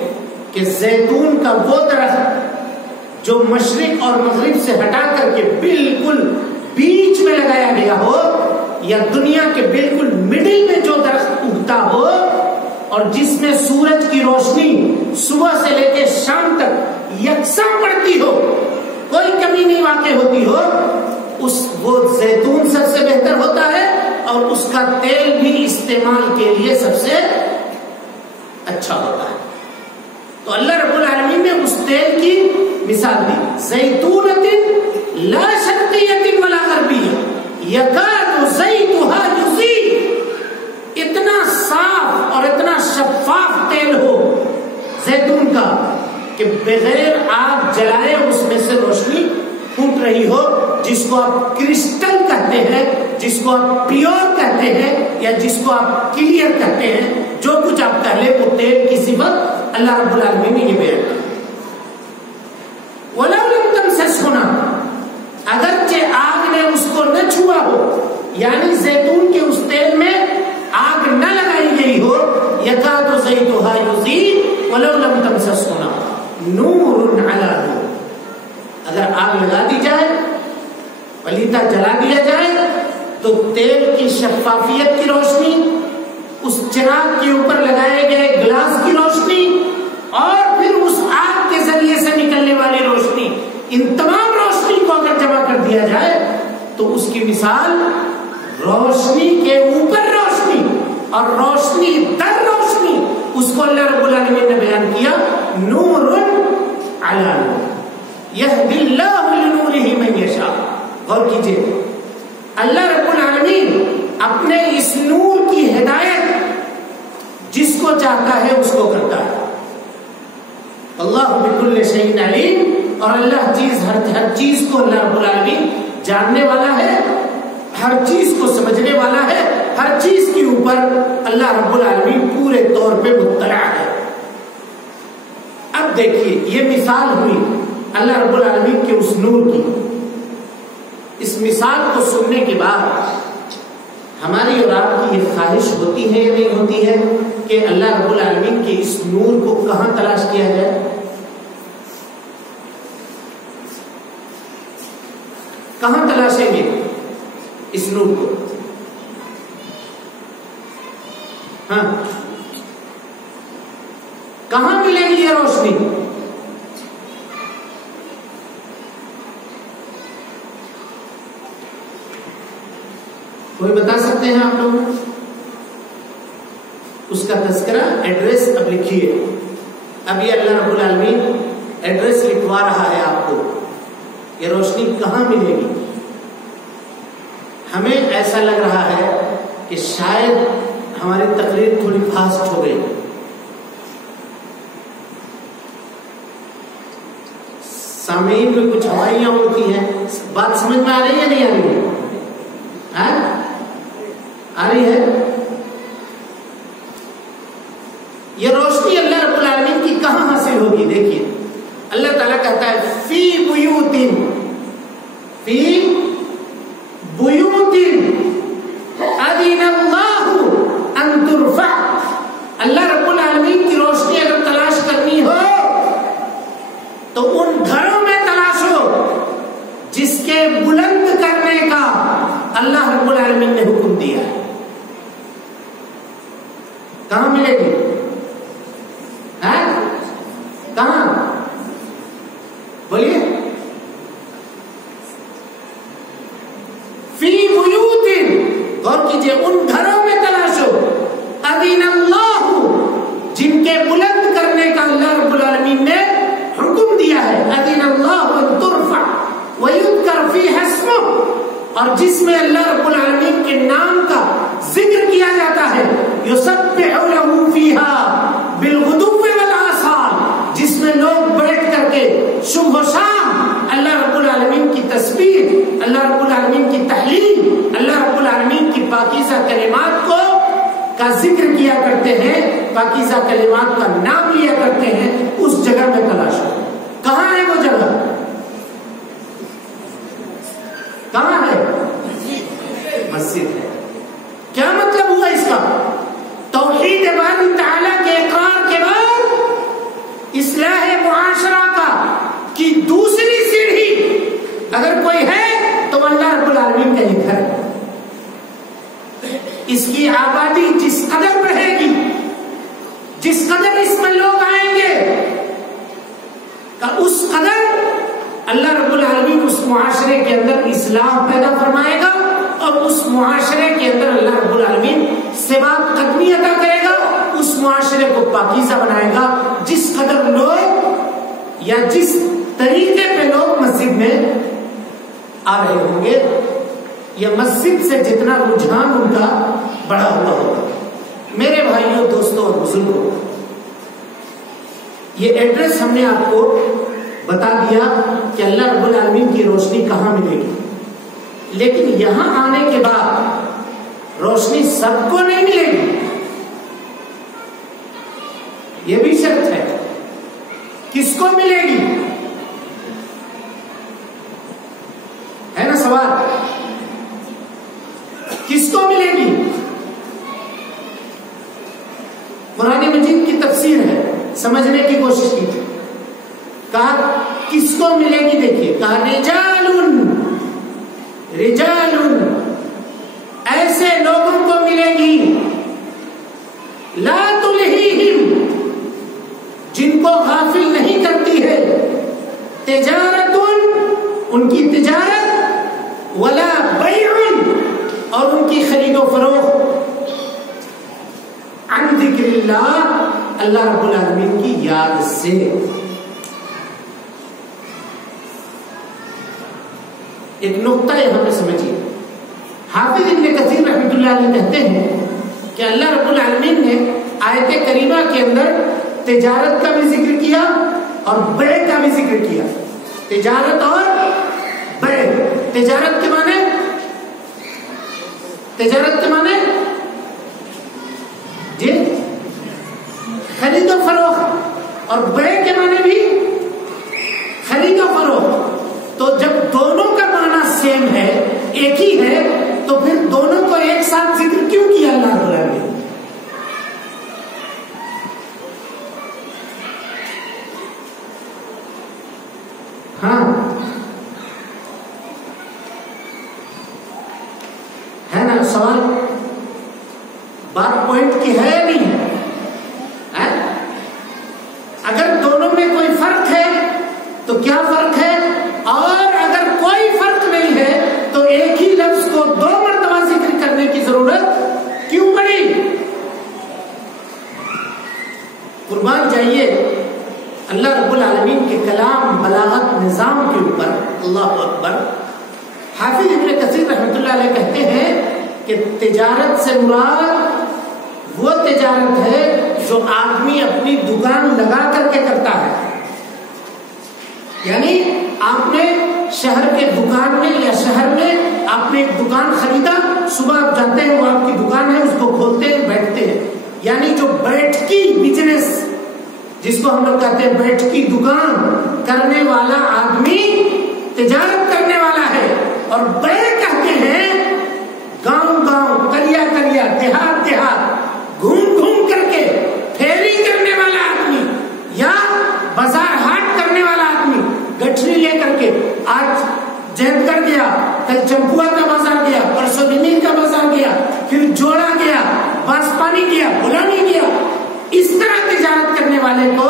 کہ زیتون کا وہ درخت جو مشرق اور مغرب سے ہٹا کر کے بالکل بیچ میں لگایا گیا ہو یا دنیا کے بالکل مڈل میں جو درخت اگتا ہو اور جس میں سورج کی روشنی صبح سے لے کے شام تک یکساں پڑتی ہو، کوئی کمی نہیں واقع ہوتی ہو، وہ زیتون سب سے بہتر ہوتا ہے اور اس کا تیل بھی استعمال کے لیے سب سے اچھا ہوتا ہے. تو اللہ رب العالمین نے اس تیل کی مثال دی، زیتونۃ لا شرقیۃ ولا غربیہ یکاد زیتھا یضیء. اتنا صاف اور اتنا شفاف تیل ہو زیتون کا کہ بغیر آگ جلائے اس میں سے روشنی پھوٹ رہی ہو، جس کو آپ کرسٹل کہتے ہیں، جس کو آپ پیور کہتے ہیں یا جس کو آپ کلیئر کہتے ہیں، جو کچھ آپ کہہ لیں وہ تیل کی صفت اللہ رب العالمین نے یہ بیان کی. وَلَوْ لَمْ تَمْسَسْهُ نَارٌ، اگرچہ آگ نے اس کو نہ چھوا ہو، یعنی زیتون کے اس تیل میں آگ نہ لگائی گئی ہو، یکاد زیتھا یضیء وَلَوْ لَمْ تَمْسَسْهُ نَارٌ نُورٌ عَلَى نُورٍ. اگر آگ لگا دی جائے، پلیتا جلا دیا جائے تو تیل کی شفافیت کی روشنی، اس چراغ کے اوپر لگائے گئے گلاس کی روشنی اور پھر اس آگ کے ذریعے سے نکلنے والی روشنی، ان تمام روشنی کو اگر جمع کر دیا جائے تو اس کی مثال روشنی کے اوپر روشنی اور روشنی در روشنی، اس کو اللہ رب العالمین نے بیان کیا نور علی نور یہدی اللہ لنورہ من یشاء. غور کیجیے، اللہ رب العالمین اپنے اس نور کی ہدایت جس کو چاہتا ہے اس کو کرتا ہے. اللہ بکل شیء علیم. اور اللہ ہر چیز کو اللہ رب العالمین جاننے والا ہے، ہر چیز کو سمجھنے والا ہے، ہر چیز کے اوپر اللہ رب العالمین پورے طور پہ مطلع ہے۔ اب دیکھیے یہ مثال ہوئی اللہ رب العالمین کے اس نور کی۔ اس مثال کو سننے کے بعد ہماری اور آپ کی یہ خواہش ہوتی ہے یا نہیں ہوتی ہے کہ اللہ رب العالمین کے اس نور کو کہاں تلاش کیا جائے؟ کہاں تلاشیں گے اس نور کو؟ ہاں، کہاں ملے گی یہ روشنی؟ کوئی بتا سکتے ہیں آپ لوگ؟ اس کا تذکرہ ایڈریس اب لکھیے۔ اب یہ اللہ رب العالمین ایڈریس لکھوا رہا ہے آپ کو، یہ روشنی کہاں ملے گی؟ ہمیں ایسا لگ رہا ہے کہ شاید ہماری تقریر تھوڑی فاسٹ ہو گئی، سامعین میں کچھ ہوائیاں اڑتی ہیں، بات سمجھ میں آ رہی ہے نہیں آ رہی ہے؟ آ رہی ہے؟ یہ روشنی اللہ رب العالمین کی کہاں حاصل ہوگی؟ دیکھیے اللہ تعالیٰ کہتا ہے فی بیوت اذن اللہ ان ترفع۔ اللہ رب العالمین کی روشنی اگر تلاش کرنی ہو تو ان گھروں میں تلاشو جس کے بلند کرنے کا اللہ رب العالمین نے حکم دیا ہے۔ کہاں ملے گی؟ کہاں؟ بولیے۔ فی بیوت، غور کیجئے، ان گھروں میں تلاشو اذن اللہ، جن کے بلند کرنے کا اللہ رب العالمین نے حکم دیا ہے۔ اذن اللہ ان ترفع ویذکر فیہا اسمہ، اور جس میں اللہ رب العالمین کے نام کا ذکر کیا جاتا ہے۔ یسبح لہ فیہا بالغدو والآصال، جس میں لوگ بیٹھ کر کے صبح و شام اللہ رب العالمین کی تسبیح، اللہ رب العالمین کی تحلیل، اللہ رب العالمین کی پاکیزہ کلمات کا ذکر کیا کرتے ہیں، پاکیزہ کلمات کا نام لیا کرتے ہیں۔ اس جگہ میں تلاش ہو۔ کہاں ہے وہ جگہ؟ کہاں ہے؟ مسجد ہے۔ کیا مطلب ہوا اس کا؟ توحید باری تعالیٰ کے اقرار کے بعد اصلاح معاشرہ کی دوسری سیڑھی اگر کوئی ہے تو اللہ رب العالمین کا یہ گھر ہے۔ اس کی آبادی جس قدر بڑھے گی، جس قدر اس میں لوگ آئیں گے، اس قدر اللہ رب العالمین اس معاشرے کے اندر اصلاح پیدا فرمائے گا، اور اس معاشرے کے اندر اللہ رب العالمین ثبات قدمی عطا کرے گا، اس معاشرے کو پاکیزہ بنائے گا۔ جس قدر لوگ یا جس طریقے پہ لوگ مسجد میں آ رہے ہوں گے، یا مسجد سے جتنا رجحان ان کا بڑا ہوا ہوگا۔ میرے بھائیوں، دوستوں اور بزرگوں، یہ ایڈریس ہم نے آپ کو بتا دیا کہ اللہ رب العالمین کی روشنی کہاں ملے گی، لیکن یہاں آنے کے بعد روشنی سب کو نہیں ملے گی، یہ بھی شرط ہے۔ کس کو ملے گی؟ ہے نا سوال؟ کس کو ملے گی؟ قرآن مجید کی تفسیر ہے، سمجھنے کی کوشش کیجیے۔ کہا کس کو ملے گی؟ دیکھیے، کہا رجال، ایسے لوگوں کو ملے گی لا تلہیہم، جن کو غافل نہیں کرتی ہے، تجارت، ان کی تجارت، ولا بیع، اور ان کی خرید و فروخت، عن ذکر اللہ، اللہ رب العالمین کی یاد سے۔ ایک نقطہ یہاں پہ سمجھیے، حافظ ابن کثیر رحمۃ اللہ علیہ کہتے ہیں کہ اللہ رب العالمین نے آیت کریمہ کے اندر تجارت کا بھی ذکر کیا اور بیع کا بھی ذکر کیا۔ تجارت اور بیع. تجارت کے معنی جی خرید و فروخت، اور بیع کے معنی بھی خرید و فروخت. تو جب دونوں کا معنی سیم ہے، ایک ہی ہے، تو پھر دونوں کو ایک ساتھ ذکر کیوں کیا اللہ رب العالمین؟ ہاں ہے نا سوال؟ بات پوائنٹ کی ہے یا نہیں ہے؟ اگر دونوں میں کوئی فرق ہے تو کیا فرق ہے، اور اگر کوئی فرق نہیں ہے تو ایک ہی لفظ کو 2 مرتبہ ذکر کرنے کی ضرورت کیوں پڑی؟ قربان جائیے اللہ رب العالمین کے کلام، بلاغت، نظام کے اوپر. اللہ اکبر. حافظ ابن کثیر رحمۃ اللہ علیہ کہتے ہیں کہ تجارت سے مراد وہ تجارت ہے جو آدمی اپنی دکان لگا کر کے کرتا ہے. یعنی آپ نے شہر کے دکان میں یا شہر میں آپ نے ایک دکان خریدا، صبح آپ جاتے ہیں، وہ آپ کی دکان ہے، اس کو کھولتے ہیں، بیٹھتے ہیں. یعنی جو بیٹھکی بزنس جس کو ہم لوگ کہتے ہیں بیٹھکی دکان کرنے والا آدمی تجارت کرنے والا ہے. اور بیع کہتے ہیں گاؤں گاؤں، کریا کریا، دیہات دیہات گھوم گھوم کر کے پھیری کرنے والا آدمی، یا بازار ہاٹ کرنے والا آدمی، گٹھری لے کر کے آج جیب کر گیا، کل چمپوا کا بازار گیا، پرسوں نمیر کا بازار گیا، پھر جوڑا گیا، باسپانی گیا، بلانی گیا. اس طرح تجارت کرنے والے کو،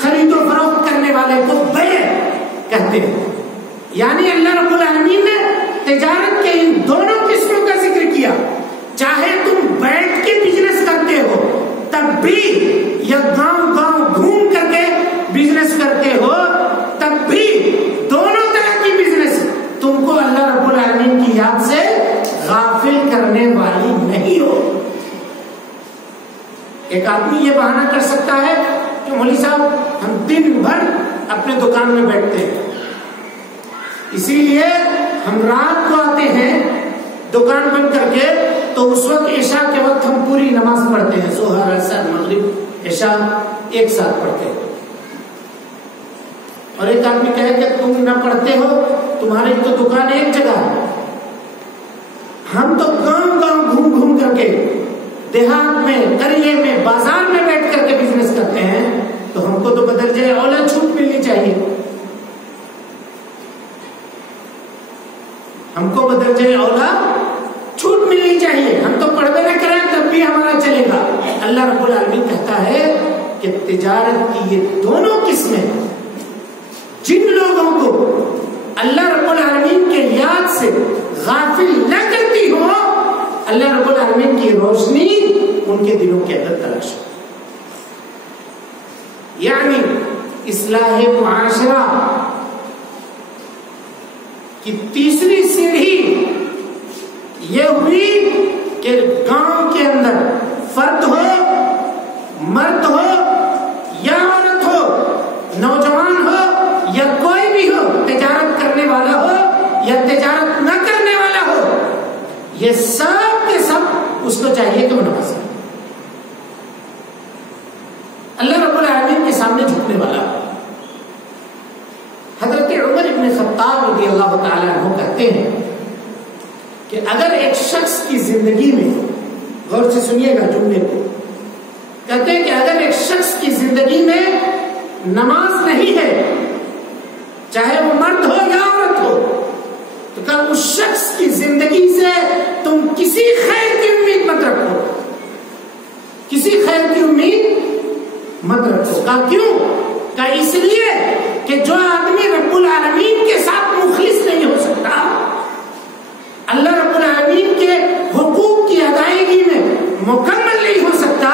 خرید و فروخت کرنے والے کو بیع کہتے ہیں. یعنی اللہ رب العالمین نے تجارت کے ان دونوں قسموں کا ذکر کیا. چاہے تم بیٹھ کے بزنس کرتے ہو تب بھی، یا گاؤں گاؤں گھوم کر کے بزنس کرتے ہو تب بھی، دونوں طرح کی بزنس تم کو اللہ رب العالمین کی یاد سے غافل کرنے والی نہیں ہو. ایک آدمی یہ بہانہ کر سکتا ہے کہ مولوی صاحب ہم دن بھر اپنے دکان میں بیٹھتے ہیں، اسی لیے ہم رات کو آتے ہیں دکان بند کر کے، تو اس وقت عشاء کے وقت ہم پوری نماز پڑھتے ہیں، ظہر، عصر، مغرب، عشاء ایک ساتھ پڑھتے ہیں. اور ایک آدمی کہے کہ تم نہ پڑھتے ہو، تمہاری تو دکان ایک جگہ ہے، ہم تو گاؤں گاؤں گھوم گھوم کر کے، دیہات میں، قریے میں، بازار میں بیٹھ کر کے بزنس کرتے ہیں، تو ہم کو تو بدرجہ اولا چھوٹ ملنی چاہیے. ہم کو بدرجہ اولا چھوٹ ملنی چاہیے، ہم تو پڑھتے نہ کریں تب بھی ہمارا چلے گا. اللہ رب العالمین کہتا ہے کہ تجارت کی یہ دونوں قسمیں، جن لوگوں کو اللہ رب العالمین کے یاد سے غافل نہ کرتی ہو، اللہ رب العالمین کی روشنی ان کے دلوں کے اندر تلاش ہو. یعنی اصلاح معاشرہ کی تیسری سیڑھی یہ ہوئی کہ گاؤں کے اندر فرد ہو، مرد ہو یا عورت ہو، نوجوان ہو یا کوئی بھی ہو، تجارت کرنے والا ہو یا تجارت نہ کرنے والا ہو، یہ سب کے سب اس کو چاہیے کہ وہ نماز پڑھے، اللہ رب العالمین کے سامنے جھکنے والا ہو. حضرت عمر ابن خطاب رضی اللہ تعالیٰ عنہ کہتے ہیں کہ اگر ایک شخص کی زندگی میں، غور سے سنیے گا جملے کو، کہتے ہیں کہ اگر ایک شخص کی زندگی میں نماز نہیں ہے، چاہے وہ مرد ہو یا عورت ہو، تو کہ اس شخص کی زندگی سے تم کسی خیر کی امید مت رکھو، کسی خیر کی امید مت رکھو. کہا کیوں؟ کہ اس لیے کہ جو آدمی رب العالمین کے ساتھ مخلص نہیں ہو سکتا، اللہ رب العالمین کے حقوق کی ادائیگی میں مکمل نہیں ہو سکتا،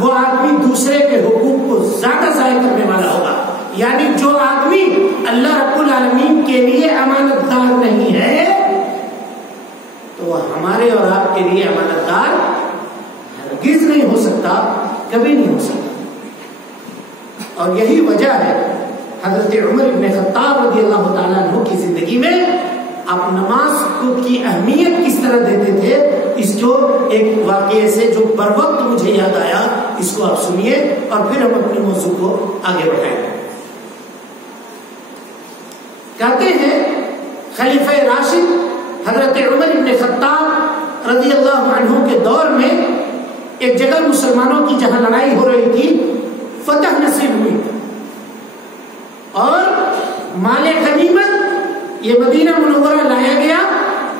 وہ آدمی دوسرے کے حقوق کو زیادہ ضائع کرنے والا ہوگا. یعنی جو آدمی اللہ رب العالمین کے لیے امانت دار نہیں ہے، تو وہ ہمارے اور آپ کے لیے امانت دار ہرگز نہیں ہو سکتا، کبھی نہیں ہو سکتا. اور یہی وجہ ہے حضرت عمر ابن خطاب رضی اللہ تعالیٰ عنہ کی زندگی میں آپ نماز کو کی اہمیت کس طرح دیتے تھے، اس جو ایک واقعے سے جو بر وقت مجھے یاد آیا، اس کو آپ سنیے اور پھر ہم اپنے موضوع کو آگے بڑھائیں گے۔ کہتے ہیں خلیفہ راشد حضرت عمر ابن خطاب رضی اللہ عنہ کے دور میں ایک جگہ مسلمانوں کی جہاں لڑائی ہو رہی تھی فتح نصیب ہوئی اور مال غنیمت یہ مدینہ منورہ لایا گیا۔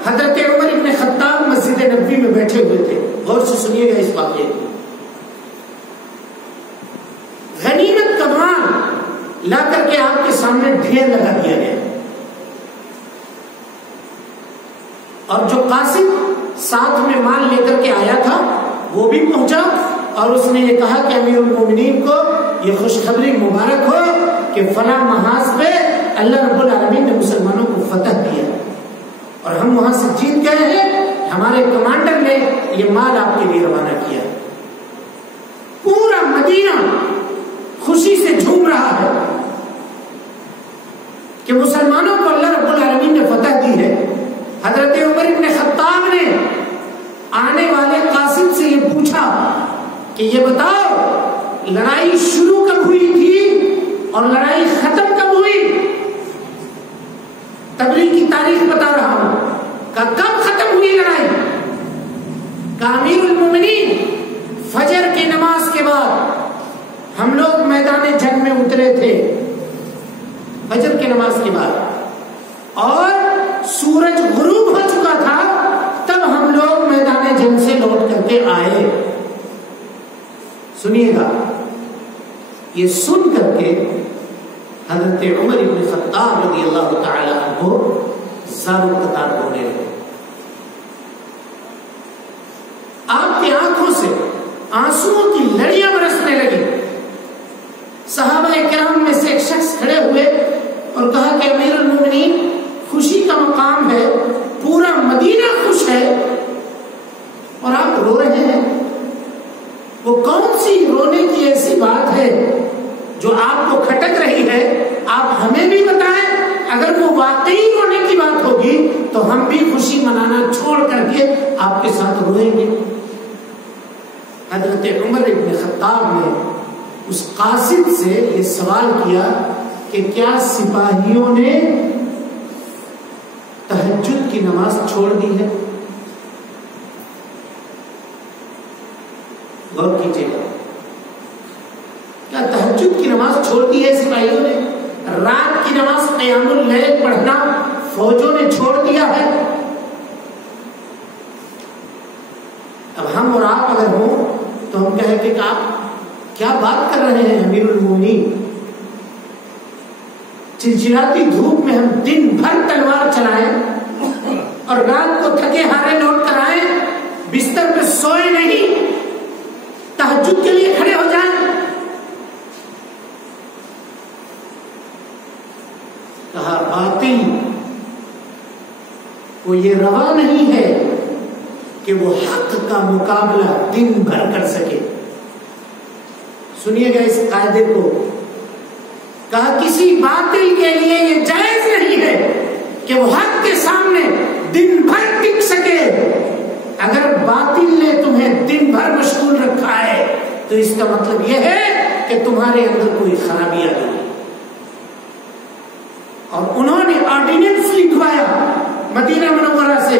حضرت عمر ابن خطاب مسجد نبوی میں بیٹھے ہوئے تھے، غور سے سنیے گا اس واقعے کو۔ غنیمت کا مال لا کر کے آپ کے سامنے ڈھیر لگا دیا گیا اور جو قاصد ساتھ میں مال لے کر کے آیا تھا وہ بھی پہنچا اور اس نے یہ کہا کہ امیر المومنین کو یہ خوشخبری مبارک ہو کہ فلاں محاذ پہ اللہ رب العالمین نے مسلمانوں کو فتح دیا اور ہم وہاں سے جیت گئے ہیں، ہمارے کمانڈر نے یہ مال آپ کے لیے روانہ کیا۔ پورا مدینہ خوشی سے جھوم رہا ہے کہ مسلمانوں کو اللہ رب العالمین نے فتح دی ہے۔ حضرت عمر ابن خطاب نے آنے والے قاصد سے یہ پوچھا کہ یہ بتاؤ لڑائی شروع کب ہوئی تھی اور لڑائی ختم کب ہوئی؟ تبلیغ کی تاریخ بتا رہا ہوں کہ کب ختم ہوئی لڑائی؟ کہ امیر المومنین فجر کی نماز کے بعد ہم لوگ میدان جنگ میں اترے تھے، فجر کی نماز کے بعد، اور سورج غروب ہو چکا تھا تب ہم لوگ میدان جنگ سے لوٹ کر کے آئے۔ سنیے گا، یہ سن کر کے حضرت عمر ابن خطاب رضی اللہ تعالی عنہ زار قطار ہونے لگے۔ آپ کی آنکھوں سے آنسوؤں کی لڑیاں برسنے لگی۔ صحابہ کرام میں سے ایک شخص کھڑے ہوئے اور کہا کہ امیر المومنین خوشی کا مقام ہے، پورا مدینہ خوش ہے اور آپ رو رہے ہیں، وہ کون سی رونے کی ایسی بات ہے جو آپ کو کھٹک رہی ہے؟ آپ ہمیں بھی بتائیں، اگر وہ واقعی رونے کی بات ہوگی تو ہم بھی خوشی منانا چھوڑ کر کے آپ کے ساتھ روئیں گے۔ حضرت عمر ابن خطاب نے اس قاصد سے یہ سوال کیا کہ کیا سپاہیوں نے تہجد کی نماز چھوڑ دی ہے؟ غور کیجیے گا، کیا تہجد کی نماز چھوڑ دی ہے سپاہیوں نے؟ رات کی نماز قیام اللیل پڑھنا فوجوں نے چھوڑ دیا ہے؟ اب ہم اور آپ اگر ہوں تو ہم کہیں کہ آپ کیا بات کر رہے ہیں امیر المومنین، چلچلاتی دھوپ میں ہم دن بھر تلوار چلائیں اور رات کو تھکے ہارے لوٹ کر آئیں، بستر پہ سوئے نہیں، تہجد کے لیے کھڑے ہو جائیں؟ کہا باطل کو یہ روا نہیں ہے کہ وہ حق کا مقابلہ دن بھر کر سکے۔ سنیے گا اس قاعدے کو، کہا کسی باطل کے لیے یہ جائز نہیں ہے کہ وہ حق کے سامنے دن بھر ٹک سکے۔ اگر باطل نے تمہیں دن بھر مشغول رکھا ہے تو اس کا مطلب یہ ہے کہ تمہارے اندر کوئی خرابی آ گئی۔ اور انہوں نے آرڈیننس لکھوایا مدینہ منورہ سے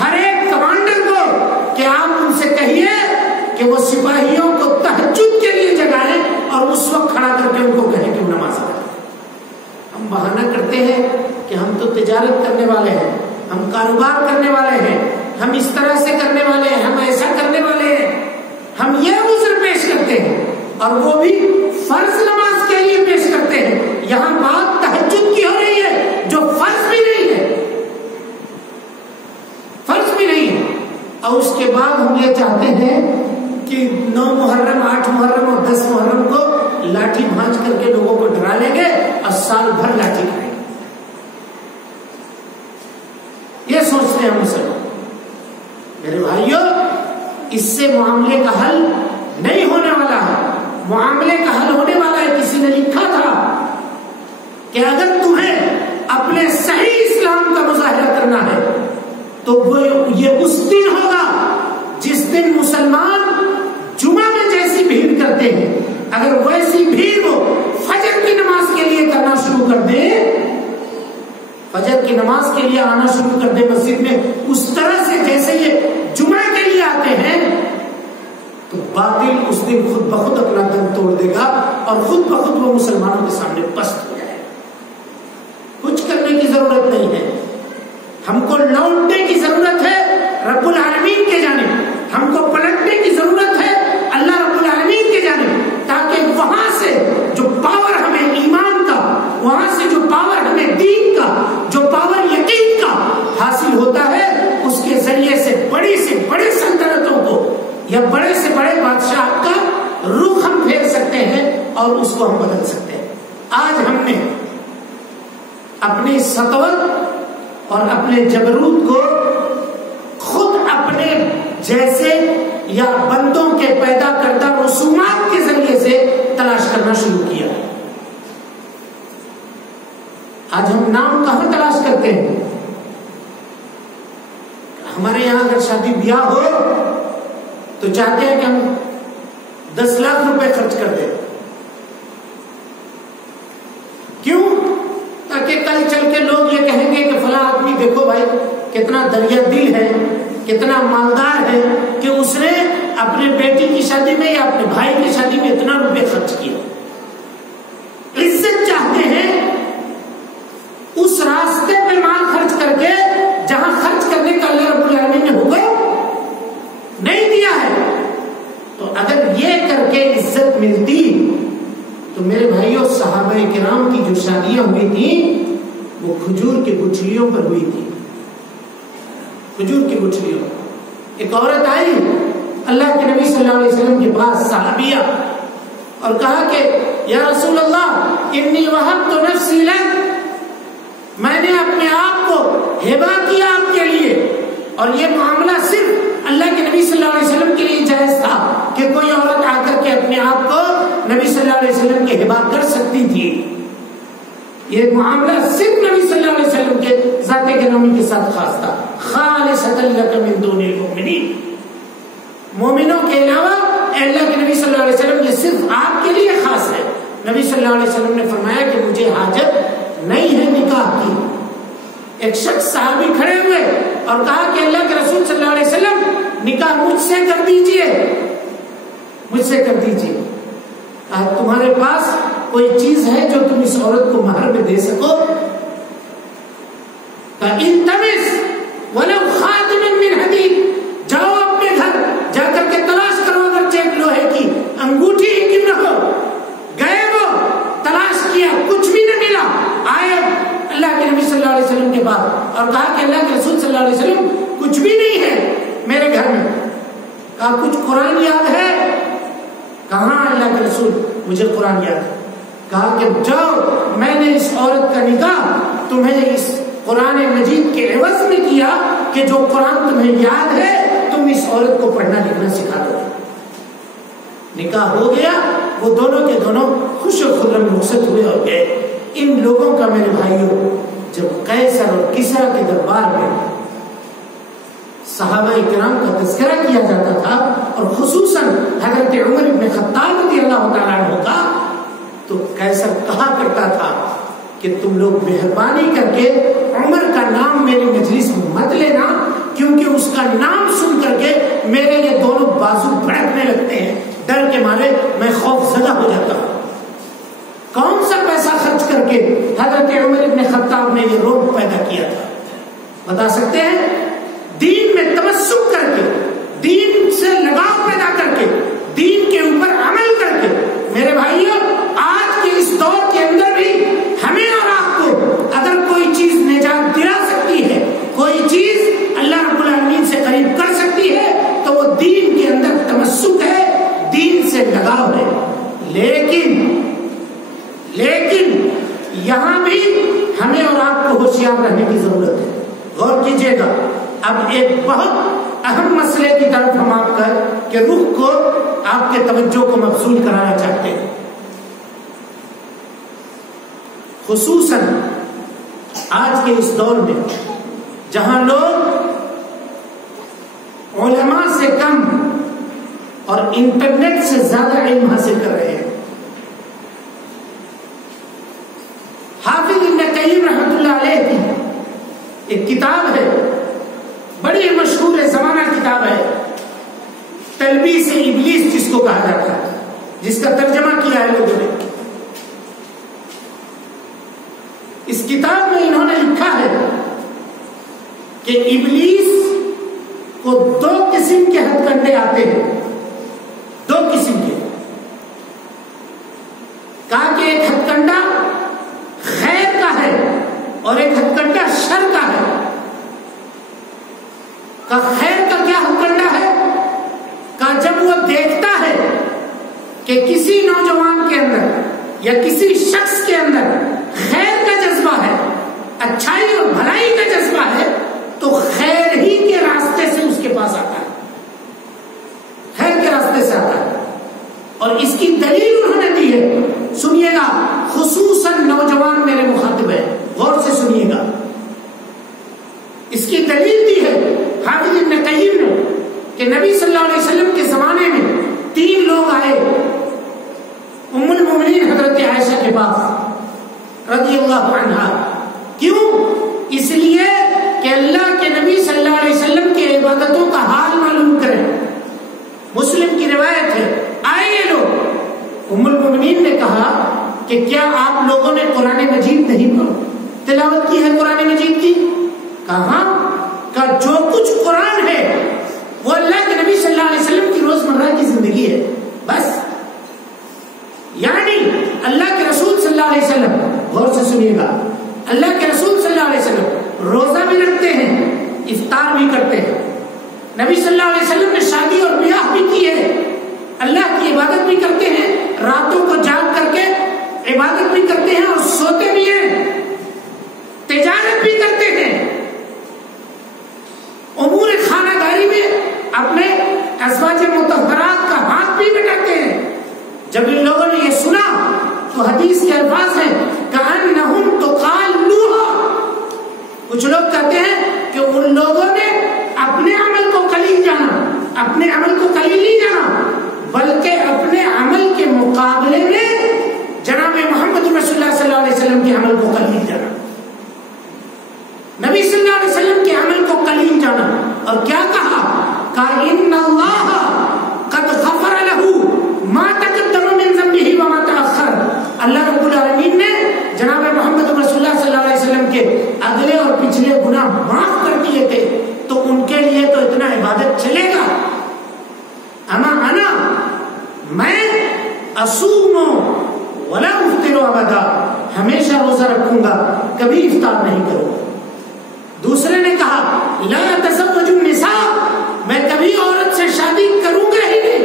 ہر ایک کمانڈر کو کہ آپ ان سے کہیے کہ وہ سپاہیوں کو تہجد کے لیے جگائیں اور اس وقت کھڑا کر کے ان کو کہیں کہ نماز پڑھیں۔ ہم بہانہ کرتے ہیں کہ ہم تو تجارت کرنے والے ہیں، ہم کاروبار کرنے والے ہیں، ہم اس طرح سے کرنے والے ہیں، ہم ایسا کرنے والے ہیں، ہم یہ عذر پیش کرتے ہیں اور وہ بھی فرض نماز کے لیے پیش کرتے ہیں۔ یہاں بات تہجد کی ہو رہی ہے جو فرض بھی نہیں ہے، فرض بھی نہیں ہے، اور اس کے بعد ہم یہ چاہتے ہیں کہ 9 محرم 8 محرم اور 10 محرم کو لاٹھی بھانج کر کے لوگوں کو ڈرا لیں گے اور سال بھر لاٹھی کھائیں گے۔ یہ سوچتے ہیں مسلمان۔ میرے بھائیوں، اس سے معاملے کا حل نہیں ہونے والا ہے، معاملے کا حل ہونے والا ہے۔ کسی نے لکھا تھا کہ اگر تمہیں اپنے صحیح اسلام کا مظاہرہ کرنا ہے تو وہ یہ اس دن ہوگا جس دن مسلمان جمعہ میں جیسی بھیڑ کرتے ہیں، اگر ویسی بھیڑ وہ فجر کی نماز کے لیے کرنا شروع کر دے، فجر کی نماز کے لیے آنا شروع کر دے مسجد میں اس طرح سے جیسے یہ جمعہ کے لیے آتے ہیں، تو باطل اس دن خود بخود اپنا دم توڑ دے گا اور خود بخود وہ مسلمانوں کے سامنے پست ہو جائے گا۔ کچھ کرنے کی ضرورت نہیں ہے، ہم کو لوٹنے کی ضرورت ہے رب العالمین کے جانب، ہم کو پلٹنے کی ضرورت ہے اللہ رب العالمین کے جانب، تاکہ وہاں سے جو پاور ہمیں ایمان کا، وہاں سے جو پاور ہمیں دین کا، جو پاور یقین کا حاصل ہوتا ہے، اس کے ذریعے سے بڑے سلطنتوں کو یا بڑے سے بڑے بادشاہ کا رخ ہم پھیر سکتے ہیں اور اس کو ہم بدل سکتے ہیں۔ آج ہم نے اپنی سطوت اور اپنے جبروت کو خود اپنے جیسے یا بندوں کے پیدا کردہ رسومات کے ذریعے سے تلاش کرنا شروع کیا۔ آج ہم نام کہاں تلاش کرتے ہیں؟ ہمارے یہاں اگر شادی بیاہ ہو تو چاہتے ہیں کہ ہم 10 لاکھ روپے خرچ کر دیں۔ کیوں؟ تاکہ کل چل کے لوگ یہ کہیں گے کہ فلاں آدمی دیکھو بھائی کتنا دریا دل ہے، کتنا مالدار ہے کہ اس نے اپنے بیٹی کی شادی میں یا اپنے بھائی کی شادی میں اتنا روپے خرچ کیا۔ عزت چاہتے ہیں اس راستے پہ مال خرچ کر کے جہاں خرچ کرنے کا اللہ رب العالمین نے حکم نہیں دیا ہے۔ تو اگر یہ کر کے عزت ملتی تو میرے بھائیوں صحابہ کرام کی جو شادیاں ہوئی تھیں وہ کھجور کے گٹھلیوں پر ہوئی تھی، کھجور کی گٹھلیوں۔ ایک عورت آئی اللہ کے نبی صلی اللہ علیہ وسلم کے پاس صحابیہ اور کہا کہ یا رسول اللہ انی وہبت نفسی لک، میں نے اپنے آپ کو ہبہ کیا آپ کے لیے۔ اور یہ معاملہ صرف اللہ کے نبی صلی اللہ علیہ وسلم کے لیے جائز تھا کہ کوئی عورت آ کر کے اپنے آپ کو نبی صلی اللہ علیہ وسلم کے ہبہ کر سکتی تھی۔ یہ معاملہ صرف نبی صلی اللہ علیہ وسلم کے ذات گرامی کے ساتھ خاص تھا، خالصۃ لک من دون المؤمنین، مومنوں کے علاوہ اللہ کے نبی صلی اللہ علیہ وسلم یہ صرف آپ کے لیے خاص ہے۔ نبی صلی اللہ علیہ وسلم نے فرمایا کہ مجھے حاجت نہیں ہے نکاح کی۔ ایک شخص صحابی کھڑے ہوئے اور کہا کہ اللہ کے رسول صلی اللہ علیہ وسلم نکاح مجھ سے کر دیجئے، مجھ سے کر دیجئے۔ تمہارے پاس کوئی چیز ہے جو تم اس عورت کو مہر میں دے سکو؟ التمس ولو خاتما من حدید، جاؤ اپنے گھر جا کر کے تلاش کرو، اگر چیک لوہے کی انگوٹھی کیوں نہ ہو۔ گئے وہ تلاش کیا، کچھ بھی نہ ملا، آئے اللہ کے نبی صلی اللہ علیہ وسلم کے بعد اور کہا کہ اللہ کے رسول صلی اللہ علیہ وسلم کچھ بھی نہیں ہے میرے گھر میں۔ کہا کچھ قرآن یاد ہے؟ کہاں اللہ کے رسول مجھے قرآن یاد ہے۔ کہا کہ جاؤ میں نے اس عورت کا نکاح تمہیں اس قرآن مجید کے عوض میں کیا کہ جو قرآن تمہیں یاد ہے تم اس عورت کو پڑھنا لکھنا سکھا دو۔ نکاح ہو گیا، وہ دونوں کے دونوں خوش و خرم رخصت ہوئے اور گئے۔ ان لوگوں کا میرے بھائیوں جب قیصر اور کسریٰ کے دربار میں صحابہ کرام کا تذکرہ کیا جاتا تھا اور خصوصاً حضرت عمر بن خطاب رضی اللہ تعالیٰ عنہ کا، تو قیصر کہا کرتا تھا کہ تم لوگ مہربانی کر کے عمر کا نام میری مجلس میں مت لینا، کیونکہ اس کا نام سن کر کے میرے یہ دونوں بازو بھڑکنے لگتے ہیں، ڈر کے مارے میں خوف زدہ ہو جاتا ہوں۔ کون سا پیسہ خرچ کر کے حضرت عمر بن خطاب نے یہ روگ پیدا کیا تھا؟ بتا سکتے ہیں؟ دین میں تمسک کر کے، دین سے لگاؤ پیدا کر کے، دین کے اوپر عمل کر کے۔ میرے بھائیوں آج کے اس دور کے اندر بھی ہمیں اور آپ کو اگر کوئی چیز نجات دلا سکتی ہے، کوئی چیز اللہ رب العالمین سے قریب کر سکتی ہے تو وہ دین کے اندر تمسک ہے، دین سے لگاؤ ہے۔ لیکن یہاں بھی ہمیں اور آپ کو ہوشیار رہنے کی ضرورت ہے۔ غور کیجئے گا، اب ایک بہت اہم مسئلے کی طرف ہم آپ کا کہ رخ کو آپ کے توجہ کو مبذول کرانا چاہتے ہیں۔ خصوصاً آج کے اس دور میں جہاں لوگ علماء سے کم اور انٹرنیٹ سے زیادہ علم حاصل کر رہے ہیں. حافظ ابن قیم رحمۃ اللہ علیہ کی ایک کتاب ہے، بڑی مشہور زمانہ کتاب ہے، تلبیس ابلیس جس کو کہا جاتا ہے، جس کا ترجمہ کیا ہے لوگوں نے. اس کتاب میں انہوں نے لکھا ہے کہ ابلیس کو 2 قسم کے ہتھ کنڈے آتے ہیں، 2 قسم کے. کہا کہ ایک ہتھ کنڈا خیر کا ہے اور ایک ہتھ کنڈا شر کا ہے. کہا خیر کا کیا ہتھ کنڈا ہے؟ کہا جب وہ دیکھتا ہے کہ کسی نوجوان کے اندر یا کسی شخص کے اندر خیر کا جذبہ ہے، اچھائی اور بھلائی کا جذبہ ہے، تو خیر ہی کے راستے سے اس کے پاس آتا ہے، خیر کے راستے سے آتا ہے. اور اس کی دلیل انہوں نے دی ہے، سنیے گا، خصوصاً نوجوان میرے مخاطب ہیں، غور سے سنیے گا. اس کی دلیل دی ہے حافظ ابن قیم نے کہ نبی صلی اللہ علیہ وسلم کے زمانے میں 3 لوگ آئے ام المومنین حضرت عائشہ کے پاس رضی اللہ عنہا. کیوں؟ اس لیے کہ اللہ کے نبی صلی اللہ علیہ وسلم کی عبادتوں کا حال معلوم کریں. مسلم کی روایت ہے، آئے یہ لوگ. ام المومنین نے کہا کہ کیا آپ لوگوں نے قرآن مجید نہیں تلاوت کی ہے قرآن مجید کی؟ کہا کہ جو کچھ قرآن ہے وہ اللہ کے نبی صلی اللہ علیہ وسلم کی روزمرہ کی زندگی ہے بس. یعنی اللہ کے رسول صلی اللہ علیہ وسلم، غور سے سنیے گا، اللہ کے رسول صلی اللہ علیہ وسلم روزہ بھی رکھتے ہیں، افطار بھی کرتے ہیں. نبی صلی اللہ علیہ وسلم نے شادی اور بیاہ بھی کی ہے، اللہ کی عبادت بھی کرتے ہیں، راتوں کو جاگ کر کے عبادت بھی کرتے ہیں اور سوتے بھی ہیں، تجارت بھی کرتے ہیں، امور خانہ داری میں اپنے ازواج مطہرات کا ہاتھ بھی بٹاتے ہیں. جب ان لوگوں نے یہ سنا تو حدیث کے الفاظ ہیں کأنہم تقالوہا. کچھ لوگ کہتے ہیں کہ ان لوگوں نے اپنے عمل کو قلیل جانا، اپنے عمل کو قلیل نہیں جانا، بلکہ اپنے عمل کے مقابلے میں جناب محمد رسول اللہ صلی اللہ علیہ وسلم کے عمل کو قلیل جانا، نبی صلی اللہ علیہ وسلم کے عمل کو قلیل جانا. اور کیا کہا؟ ان اللہ قد غفر له ما تقدم من ذنبه وما تأخر. اللہ رب العالمین نے جناب محمد رسول اللہ صلی اللہ علیہ وسلم کے اگلے اور پچھلے گناہ معاف کر دیے تھے، تو ان کے لیے تو اتنا عبادت چلے گا. اما انا، میں اصوم ولا افطر ابدا، ہمیشہ روزہ رکھوں گا، کبھی افطار نہیں کروں گا. دوسرے نے کہا لا تزوج النساء، میں کبھی عورت سے شادی کروں گا ہی نہیں.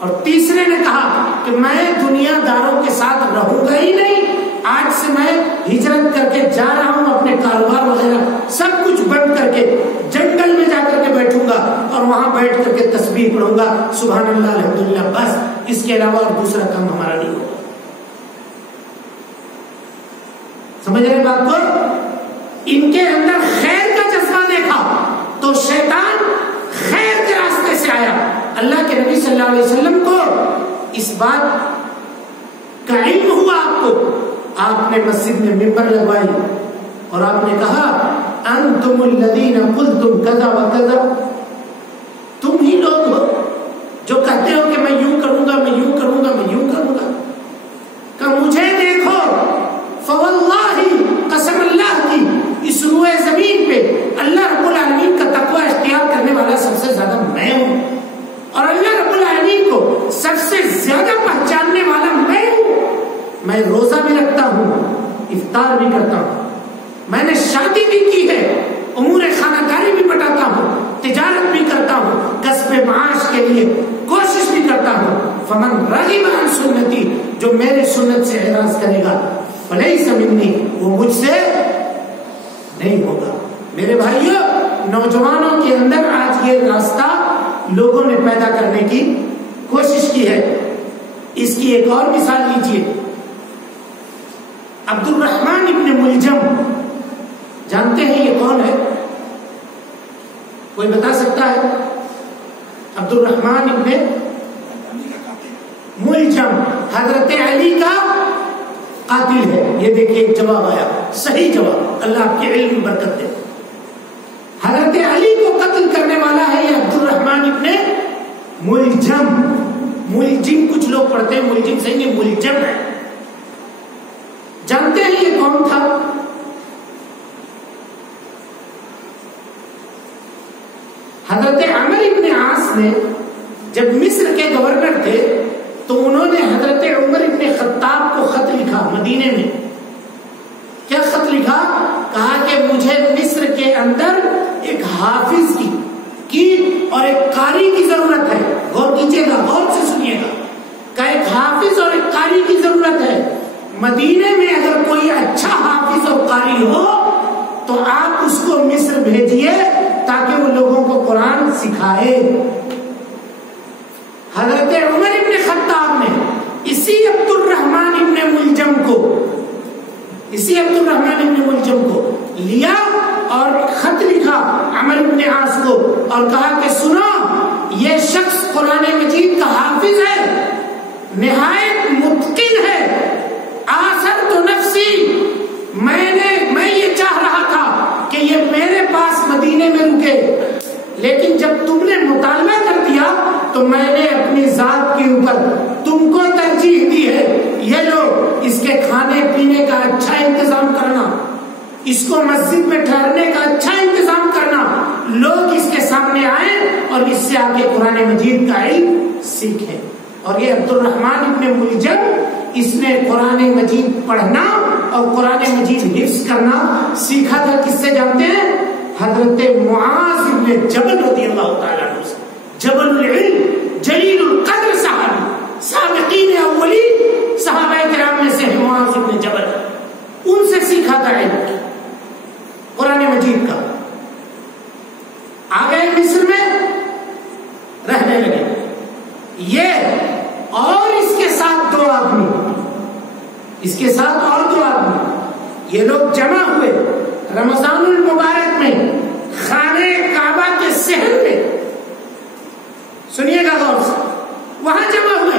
اور تیسرے نے کہا کہ میں دنیا داروں کے ساتھ رہوں گا ہی نہیں، آج سے میں ہجرت کر کے جا رہا ہوں، اپنے کاروبار وغیرہ سب کچھ بند کر کے جنگل میں جا کر کے بیٹھوں گا اور وہاں بیٹھ کر کے تسبیح پڑھوں گا، سبحان اللہ الحمدللہ، بس اس کے علاوہ اور دوسرا کام ہمارا نہیں ہوگا. سمجھ رہے بات کو؟ ان کے اندر خیر کا جذبہ دیکھا تو شیطان خیر کے راستے سے آیا. اللہ کے نبی صلی اللہ علیہ وسلم کو اس بات کا علم ہوا، آپ نے مسجد میں ممبر لگوائی اور آپ نے کہا انتم الذین قلتم کذا وکذا، تم ہی لوگ ہو جو کہتے ہو کہ میں یوں کروں گا، میں یوں کروں گا، میں یوں کروں گا. کہ مجھے دیکھو، فواللہ، قسم اللہ کی، اس روئے زمین پہ اللہ رب العالمین کا تقوی اختیار کرنے والا سب سے زیادہ میں ہوں، اور اللہ رب العالمین کو سب سے زیادہ پہچاننے والا میں ہوں. میں روزہ بھی رکھتا ہوں، افطار بھی کرتا ہوں، میں نے شادی بھی کی ہے، امور خانہ داری بھی بٹاتا ہوں، تجارت بھی کرتا ہوں، کسب معاش کے لیے کوشش بھی کرتا ہوں. فمن رغب عن سنتی، جو میرے سنت سے اعراض کرے گا، فلیس منی، وہ مجھ سے نہیں ہوگا. میرے بھائیوں، نوجوانوں کے اندر آج یہ راستہ لوگوں نے پیدا کرنے کی کوشش کی ہے. اس کی ایک اور مثال لیجیے. عبد الرحمن ابن ملجم، جانتے ہیں یہ کون ہے؟ کوئی بتا سکتا ہے؟ عبد الرحمن ابن ملجم حضرت علی کا قاتل ہے. یہ دیکھیے ایک جواب آیا، صحیح جواب، اللہ آپ کے علم میں برکت دے. حضرت علی کو قتل کرنے والا ہے یہ عبد الرحمن ابن ملجم. ملجم کچھ لوگ پڑھتے ہیں، ملجم صحیح نہیں، ملجم ہے. جانتے ہیں یہ کون تھا؟ حضرت عمر ابن عاص نے جب مصر کے گورنر تھے تو انہوں نے حضرت عمر ابن خطاب کو خط لکھا مدینے میں. کیا خط لکھا؟ کہا کہ مجھے مصر کے اندر ایک حافظ کی اور ایک قاری کی ضرورت ہے. غور کیجیے گا، غور سے سنیے گا کہ ایک حافظ اور ایک قاری کی ضرورت ہے. مدینے میں اگر کوئی اچھا حافظ اور قاری ہو تو آپ اس کو مصر بھیجیے تاکہ وہ لوگوں کو قرآن سکھائے. حضرت عمر ابن خطاب نے اسی عبد الرحمن ابن ملجم کو لیا اور خط لکھا عمر ابن عاص کو اور کہا کہ سنو، یہ شخص قرآن مجید کا حافظ ہے، نہایت متقن ہے. آثر تو نفسی، میں یہ چاہ رہا تھا کہ یہ میرے پاس مدینے میں رکے، لیکن جب تم نے مطالبہ کر دیا تو میں نے اپنی ذات کے اوپر تم کو ترجیح دی ہے. یہ لو، اس کے کھانے پینے کا اچھا انتظام کرنا، اس کو مسجد میں ٹھہرنے کا اچھا انتظام کرنا، لوگ اس کے سامنے آئیں اور اس سے آگے قرآن مجید کا علم سیکھیں. اور یہ عبد الرحمن ابن ملجم، اس نے قرآن مجید پڑھنا اور قرآن مجید حفظ کرنا سیکھا تھا. کس سے جانتے ہیں؟ حضرت معاذ ابن جبل رضی اللہ تعالیٰ عنہ سے. جبل العلم، جلیل القدر صحابی، سابقین اولین صحابہ کرام میں سے معاذ ابن جبل، ان سے سیکھا تھا علم قرآن مجید کا. آ گئے مصر میں رہنے لگے. یہ اور اس کے ساتھ دو آدمی، یہ لوگ جمع ہوئے رمضان المبارک میں خانہ کعبہ کے صحن میں. سنیے گا غور سے، وہاں جمع ہوئے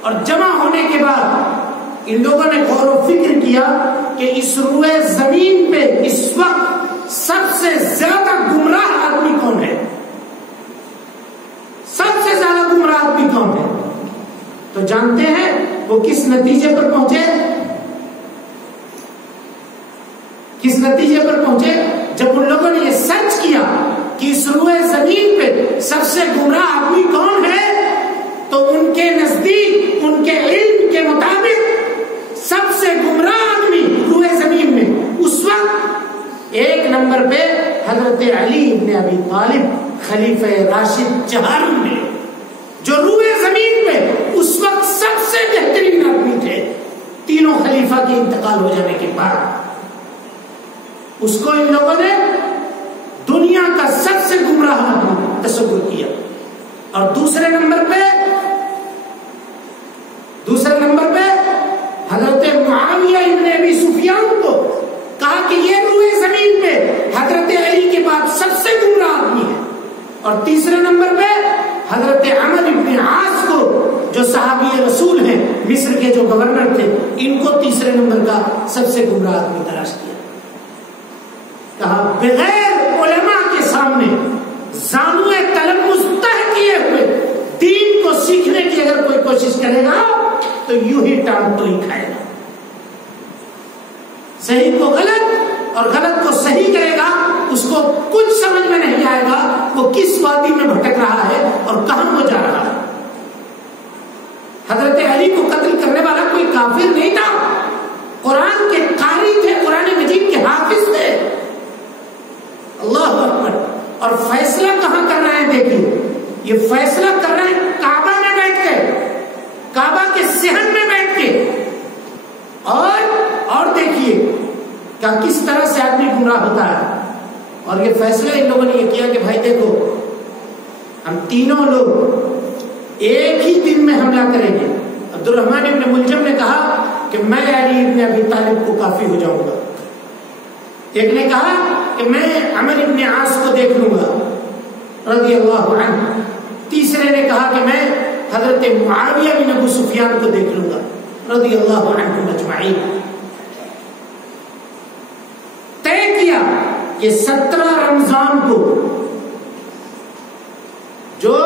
اور جمع ہونے کے بعد ان لوگوں نے غور و فکر کیا کہ اس روئے زمین پہ اس وقت سب سے زیادہ گمراہ آدمی کون ہے، سب سے زیادہ گمراہ آدمی کون ہے. تو جانتے ہیں وہ کس نتیجے پر پہنچے؟ جب ان لوگوں نے یہ سرچ کیا کہ اس روئے زمین پہ سب سے گمراہ آدمی کون ہے، تو ان کے نزدیک، ان کے علم کے مطابق سب سے گمراہ آدمی روئے زمین میں اس وقت ایک نمبر پہ حضرت علی ابن ابی طالب خلیفہ راشد چہارم میں، جو روئے زمین پہ اس وقت سب سے بہترین آدمی تھے تینوں خلیفہ کے انتقال ہو جانے کے بعد. اس کو ان لوگوں نے دنیا کا سب سے گمراہ آدمی تصور کیا. اور دوسرے نمبر پہ حضرت معاویہ ابن ابی سفیان کو کہا کہ یہ روئے زمین پہ حضرت علی کے بعد سب سے گمراہ آدمی ہے. اور تیسرے نمبر پہ حضرت عمر ابن عاص کو، جو صحابی رسول ہیں، مصر کے جو گورنر تھے، ان کو تیسرے نمبر کا سب سے گمراہ آدمی تلاش کیا. کہا بغیر علماء کے سامنے زانوئے تلمس تہ کیے ہوئے دین کو سیکھنے کی اگر کوئی کوشش کرے گا تو یوں ہی ٹانگ تو ہی کھائے گا. صحیح کو غلط اور غلط کو صحیح کرے گا، اس کو کچھ سمجھ میں نہیں آئے گا وہ کس وادی میں بھٹک رہا ہے اور کہاں وہ جا رہا ہے. حضرت علی کو قتل کرنے والا کوئی کافر نہیں تھا، قرآن کے قاری تھے، قرآن مجید کے حافظ تھے. اللہ اکبر. اور فیصلہ کہاں کر رہے ہیں؟ دیکھیے، یہ فیصلہ کر رہے ہیں کعبہ میں بیٹھ کے، کعبہ کے صحن میں بیٹھ کے. اور دیکھیے کہ کس طرح سے آدمی گمراہ ہوتا ہے. اور یہ فیصلہ ان لوگوں نے یہ کیا کہ بھائی دیکھو، ہم تینوں لوگ ایک ہی دن میں حملہ کریں گے. عبد الرحمن ابن ملجم نے کہا کہ میں علی ابن ابی طالب کو کافی ہو جاؤں گا، ایک نے کہا کہ میں عمر ابن عاص کو دیکھ لوں گا رضی اللہ عنہ، تیسرے نے کہا کہ میں حضرت معاویہ بن ابو سفیان کو دیکھ لوں گا رضی اللہ عنہم اجمعین۔ طے کیا کہ 17 رمضان کو، جو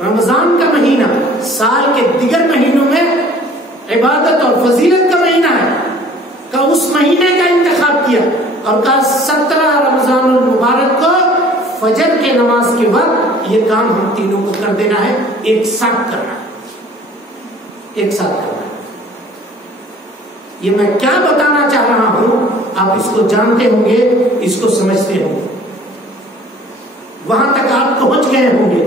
رمضان کا مہینہ سال کے دیگر مہینوں میں عبادت اور فضیلت کا مہینہ ہے، کا اس مہینے کا انتخاب کیا اور کہا 17 رمضان المبارک کو فجر کے نماز کے وقت یہ کام ہم تینوں کو کر دینا ہے، ایک ساتھ کرنا ہے، ایک ساتھ کرنا ہے۔ یہ میں کیا بتانا چاہ رہا ہوں آپ اس کو جانتے ہوں گے، اس کو سمجھتے ہوں گے، وہاں تک آپ پہنچ گئے ہوں گے۔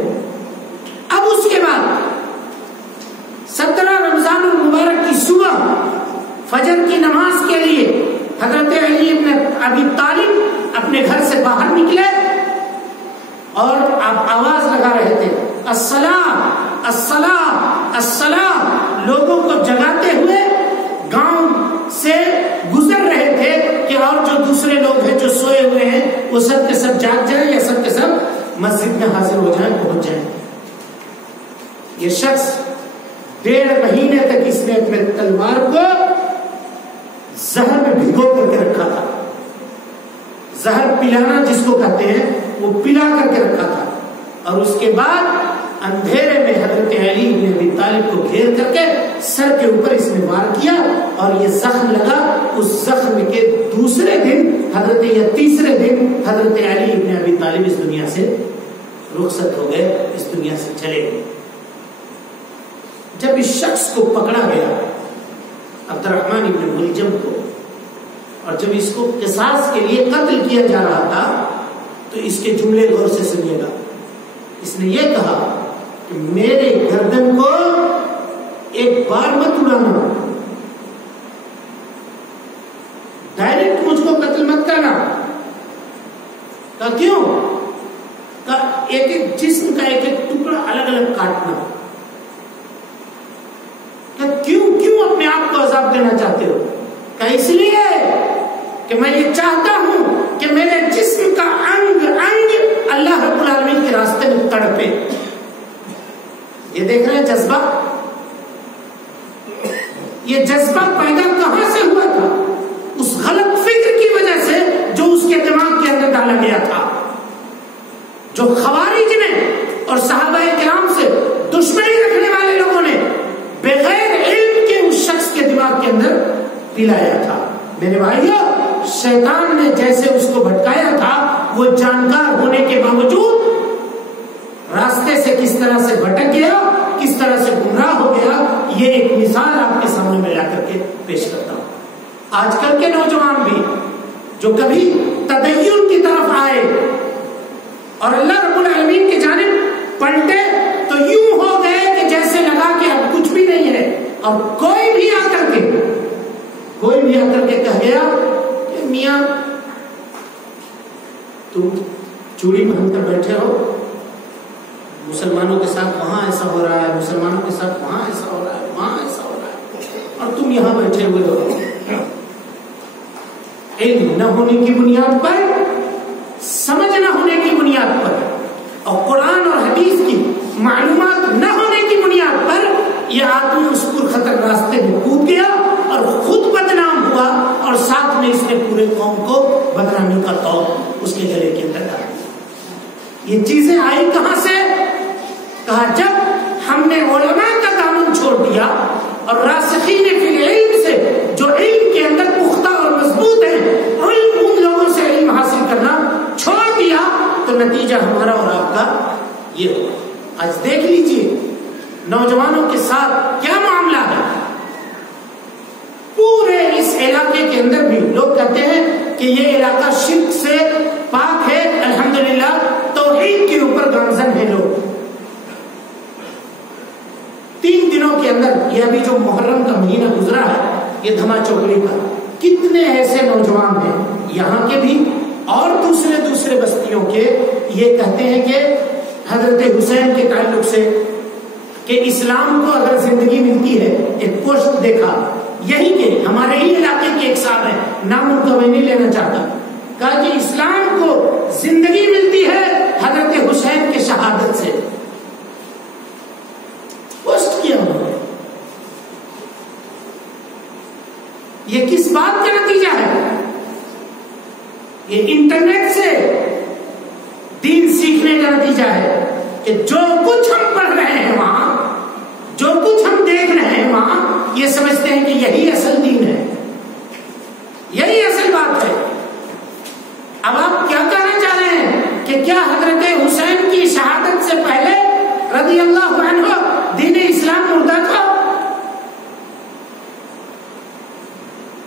اب اس کے بعد 17 رمضان المبارک کی صبح فجر کی نماز کے لیے حضرت علی ابن ابی طالب اپنے گھر سے باہر نکلے اور آپ آواز لگا رہے تھے الصلاۃ الصلاۃ الصلاۃ، لوگوں کو جگاتے ہوئے گاؤں سے گزر رہے تھے کہ اور جو دوسرے لوگ ہیں جو سوئے ہوئے ہیں وہ سب کے سب جاگ جائیں یا سب کے سب مسجد میں حاضر ہو جائیں، پہنچ جائیں۔ یہ شخص 1.5 مہینے تک اس نے اپنے تلوار کو زہر میں بھگو کر کے رکھا تھا، زہر پلانا جس کو کہتے ہیں وہ پلا کر کے رکھا تھا، اور اس کے بعد اندھیرے میں حضرت علی بن ابی طالب کو گھیر کر کے سر کے اوپر اس نے وار کیا اور یہ زخم لگا۔ اس زخم کے دوسرے دن حضرت یا تیسرے دن حضرت علی بن ابی طالب اس دنیا سے رخصت ہو گئے، اس دنیا سے چلے گئے۔ جب اس شخص کو پکڑا گیا عبد الرحمن ابن ملجم کو، اور جب اس کو قصاص کے لیے قتل کیا جا رہا تھا تو اس کے جملے غور سے سنیے گا۔ اس نے یہ کہا کہ میرے گردن کو ایک بار مت اڑانا، ڈائریکٹ مجھ کو قتل مت کرنا۔ کہا کیوں؟ کہا ایک ایک جسم کا ایک ایک ٹکڑا الگ الگ کاٹنا۔ کیوں اپنے آپ کو عذاب دینا چاہتے ہو؟ کہ اس لیے کہ میں یہ چاہتا ہوں کہ میرے جسم کا انگ انگ اللہ رب العالمین کے راستے میں تڑپے۔ یہ دیکھ رہے ہیں جذبہ، یہ جذبہ پیدا کہاں سے ہوا تھا؟ اس غلط فکر کی وجہ سے جو اس کے دماغ کے اندر ڈالا گیا تھا، جو خوارج نے اور صحابہ کرام سے دشمنی رکھنے والے لوگوں نے بغیر علم کے اس شخص کے دماغ کے اندر پلایا تھا۔ میرے بھائیو، شیطان نے جیسے اس کو بھٹکایا تھا، وہ جانکار ہونے کے باوجود راستے سے کس طرح سے بھٹک گیا، کس طرح سے گمراہ ہو گیا، یہ ایک مثال آپ کے سامنے میں لا کر کے پیش کرتا ہوں۔ آج کل کے نوجوان بھی جو کبھی تدین کی طرف آئے اور اللہ رب العالمین کی جانب پلٹے تو یوں ہو گئے کہ جیسے لگا کہ اب کچھ بھی نہیں ہے، اور کوئی بھی آ کر کے کہہ گیا کہ میاں تم چوڑی پہن کر بیٹھے ہو، مسلمانوں کے ساتھ وہاں ایسا ہو رہا ہے، مسلمانوں کے ساتھ وہاں ایسا ہو رہا ہے، وہاں ایسا ہو رہا ہے، اور تم یہاں بیٹھے ہوئے ہو۔ علم نہ ہونے کی بنیاد پر، سمجھ نہ ہونے کی بنیاد پر، اور قرآن اور حدیث کی معلومات نہ ہونے کی بنیاد پر یہ آدمی اس پرخطر راستے میں کود گیا اور خود بدنام ہوا، اور ساتھ میں اس نے پورے قوم کو بدنامی کا توق اس کے گلے کے اندر ڈالا۔ یہ چیزیں آئی کہاں سے؟ کہا جب ہم نے علماء کا دامن چھوڑ دیا اور راسخین فی العلم سے، جو علم کے اندر پختہ اور مضبوط ہیں، ان لوگوں سے علم حاصل کرنا چھوڑ دیا، تو نتیجہ ہمارا اور آپ کا یہ ہوا۔ آج دیکھ لیجئے نوجوانوں کے ساتھ کیا معاملہ ہے۔ پورے اس علاقے کے اندر بھی لوگ کہتے ہیں کہ یہ علاقہ شرک سے پاک ہے، الحمدللہ توحید کے اوپر گامزن ہے لوگ۔ 3 دنوں کے اندر، یہ ابھی جو محرم کا مہینہ گزرا ہے، یہ دھما چوکڑی کا، کتنے ایسے نوجوان ہیں یہاں کے بھی اور دوسرے بستیوں کے، یہ کہتے ہیں کہ حضرت حسین کے تعلق سے کہ اسلام کو اگر زندگی ملتی ہے، ایک پوسٹ دیکھا یہی کہ ہمارے ہی علاقے کے ایک صاحب ہے، نام ان کا میں نہیں لینا چاہتا، کہا کہ اسلام کو زندگی ملتی ہے حضرت حسین کے شہادت سے. پوسٹ کیا انہوں نے. یہ کس بات کا نتیجہ ہے؟ یہ انٹرنیٹ سے دین سیکھنے کا نتیجہ ہے کہ جو کچھ ہم پڑھ رہے ہیں وہاں، جو کچھ ہم دیکھ رہے ہیں وہاں، یہ سمجھتے ہیں کہ یہی اصل دین ہے، یہی اصل بات ہے. اب آپ کیا کہنا چاہ رہے ہیں کہ کیا حضرت حسین کی شہادت سے پہلے رضی اللہ عنہ دین اسلام مردہ تھا؟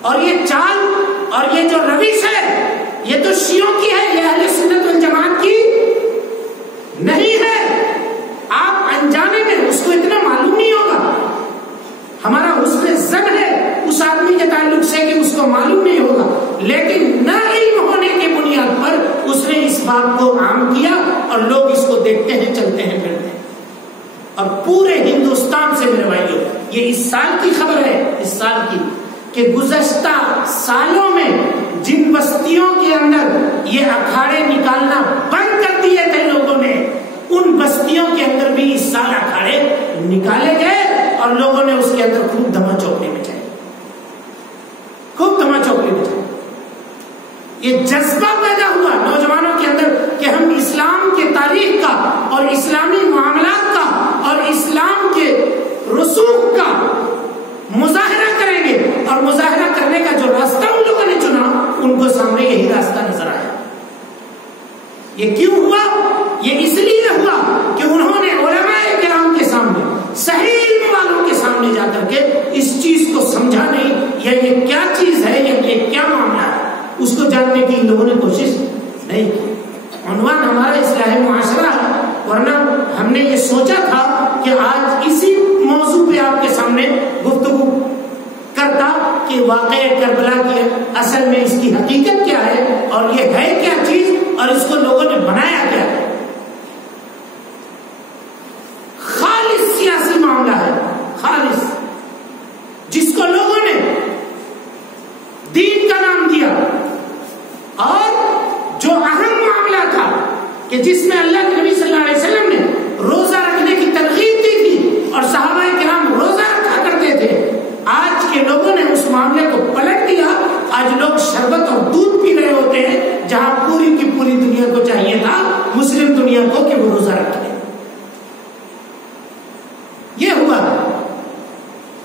اور یہ چال اور یہ جو روش ہے یہ تو شیعوں کی ہے، یہ اہل سنت والجماعت کی نہیں ہے. آپ انجانے میں اس کو اتنا معلوم نہیں ہوگا. ہمارا حسن ظن ہے اس آدمی کے تعلق سے کہ اس کو معلوم نہیں ہوگا، لیکن نہ علم ہونے کی بنیاد پر اس نے اس بات کو عام کیا اور لوگ اس کو دیکھتے ہیں، چلتے ہیں، پھرتے ہیں. اور پورے ہندوستان سے میرے بھائیوں، یہ اس سال کی خبر ہے، اس سال کی، کہ گزشتہ سالوں میں جن بستیوں کے اندر یہ اکھاڑے نکالنا بند کر دیے تھے لوگوں نے، ان بستیوں کے اندر بھی اس سال اکھاڑے نکالے گئے اور لوگوں نے اس کے اندر خوب دھما چوکڑی مچائی، خوب دھما چوکڑی مچائی. یہ جذبہ پیدا ہوا نوجوانوں کے اندر کہ ہم اسلام کے تاریخ کا اور اسلامی معاملات کا اور اسلام کے رسوخ کا مظاہرہ کریں گے، اور مظاہرہ کرنے کا جو راستہ ان لوگوں نے چنا ان کو سامنے یہی راستہ نظر آیا. یہ کیوں ہوا؟ یہ اس لیے ہوا کہ انہوں نے علماء کرام کے سامنے، صحیح علم والوں کے سامنے جا کر کے اس چیز کو سمجھا نہیں، یہ کیا چیز ہے، یہ کیا معاملہ ہے، اس کو جاننے کی ان لوگوں نے کوشش نہیں کی. عنوان ہمارا اصلاح معاشرہ ہے، ورنہ ہم نے یہ سوچا تھا کہ آج اسی موضوع پہ آپ کے سامنے گفتگو کرتا کہ واقعہ کربلا کی اصل میں اس کی حقیقت کیا ہے اور یہ ہے کیا چیز اور اس کو لوگوں نے بنایا کیا ہے. خالص سیاسی معاملہ ہے، خالص، جس کو لوگوں نے دین کا نام دیا، اور جو اہم معاملہ تھا کہ جس میں اللہ کے نبی صلی اللہ علیہ وسلم نے روزہ رکھنے کی ترغیب دی تھی اور صحابہ کرام روزہ رکھا کرتے تھے، آج کے لوگوں نے اس معاملے کو پلٹ دیا. آج لوگ شربت اور دودھ پی رہے ہوتے ہیں جہاں پوری کی پوری دنیا کو چاہیے تھا، مسلم دنیا کو، کہ وہ روزہ رکھے. یہ ہوا.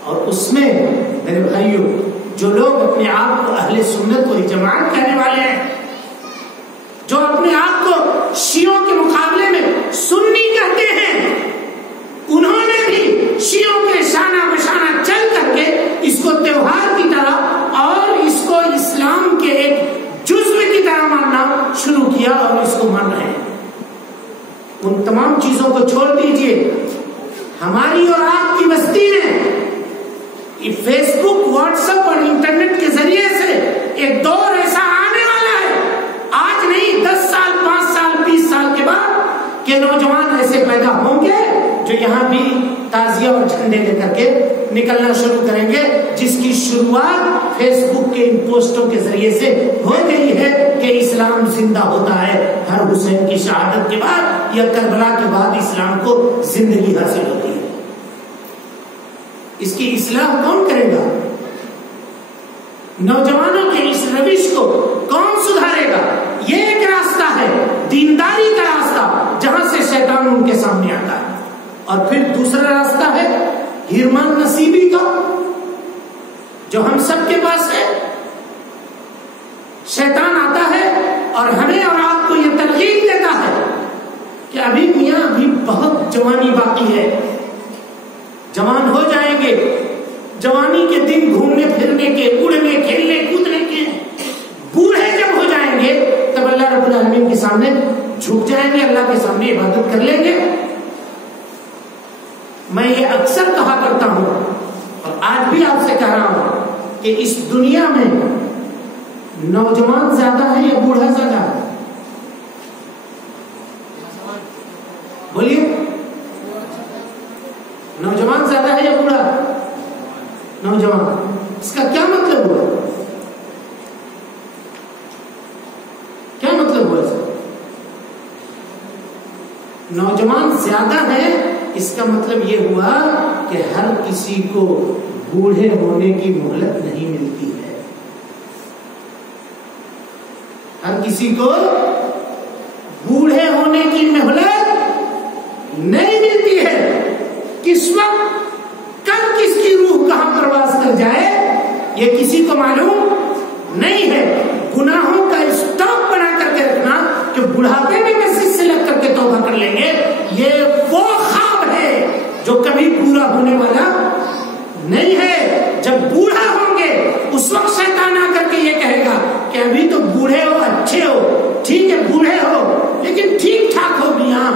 اور اس میں میرے بھائیوں جو لوگ اپنے آپ کو اہل سنت و جماعت کہنے والے ہیں، جو اپنے آپ کو شیعوں کے مقابلے میں سنی کہتے ہیں، انہوں نے بھی شیعوں کے شانہ بشانہ چل کر کے اس کو تہوار کی طرح اور اس کو اسلام کے ایک جزو کی طرح ماننا شروع کیا اور اس کو مان رہے ہیں. ان تمام چیزوں کو چھوڑ دیجئے. ہماری اور آپ کی بستی نے فیس بک، واٹس ایپ اور انٹرنیٹ کے ذریعے سے ایک دور ایسا آنے والا ہے، آج نہیں 10 سال، 5 سال، 20 سال کے بعد، کہ نوجوان ایسے پیدا ہوں گے جو یہاں بھی تعزیہ اور جھنڈے لے کر کے نکلنا شروع کریں گے، جس کی شروعات فیس بک کے ان پوسٹوں کے ذریعے سے ہو گئی ہے کہ اسلام زندہ ہوتا ہے ہر حسین کی شہادت کے بعد یا کربلا کے بعد اسلام کو زندگی حاصل ہوتی ہے. اس کی اصلاح کون کرے گا؟ نوجوانوں کے اس روش کو کون سدھارے گا؟ یہ ایک راستہ ہے، دینداری کا راستہ، جہاں سے شیطان ان کے سامنے آتا ہے. اور پھر دوسرا راستہ ہے ہرمان نصیبی کا، جو ہم سب کے پاس ہے. شیطان آتا ہے اور ہمیں اور آپ کو یہ ترغیب دیتا ہے کہ ابھی میاں ابھی بہت جوانی باقی ہے، جوان ہو جائیں گے، جوانی کے دن گھومنے پھرنے کے، اڑنے، کھیلنے، کودنے کے، بوڑھے جب ہو جائیں گے تب اللہ رب العالمین کے سامنے جھک جائیں گے، اللہ کے سامنے عبادت کر لیں گے. میں یہ اکثر کہا کرتا ہوں اور آج بھی آپ سے کہہ رہا ہوں کہ اس دنیا میں نوجوان زیادہ ہے یا بوڑھا زیادہ ہے؟ بولیے. نوجوان زیادہ ہے یا بوڑھا؟ نوجوان. اس کا کیا مطلب ہوا؟ کیا مطلب ہوا اس کا؟ نوجوان زیادہ ہے، اس کا مطلب یہ ہوا کہ ہر کسی کو بوڑھے ہونے کی مہلت نہیں ملتی ہے. ہر کسی کو بوڑھے ہونے کی مہلت نہیں ملتی ہے. کس وقت کب کس کی روح کہاں پرواز کر جائے یہ کسی کو معلوم نہیں ہے. گناہوں کا اسٹاک بنا کر کے رکھنا کہ بڑھاپے میں مسجد سے لگ کر کے توبہ کر لیں گے، یہ وہ خواب ہے جو کبھی پورا ہونے والا نہیں ہے. جب بوڑھا ہوں گے اس وقت شیطان آ کر کے یہ کہے گا کہ ابھی تو بوڑھے ہو، اچھے ہو، ٹھیک ہے بوڑھے ہو لیکن ٹھیک ٹھاک ہو بھی، ہاں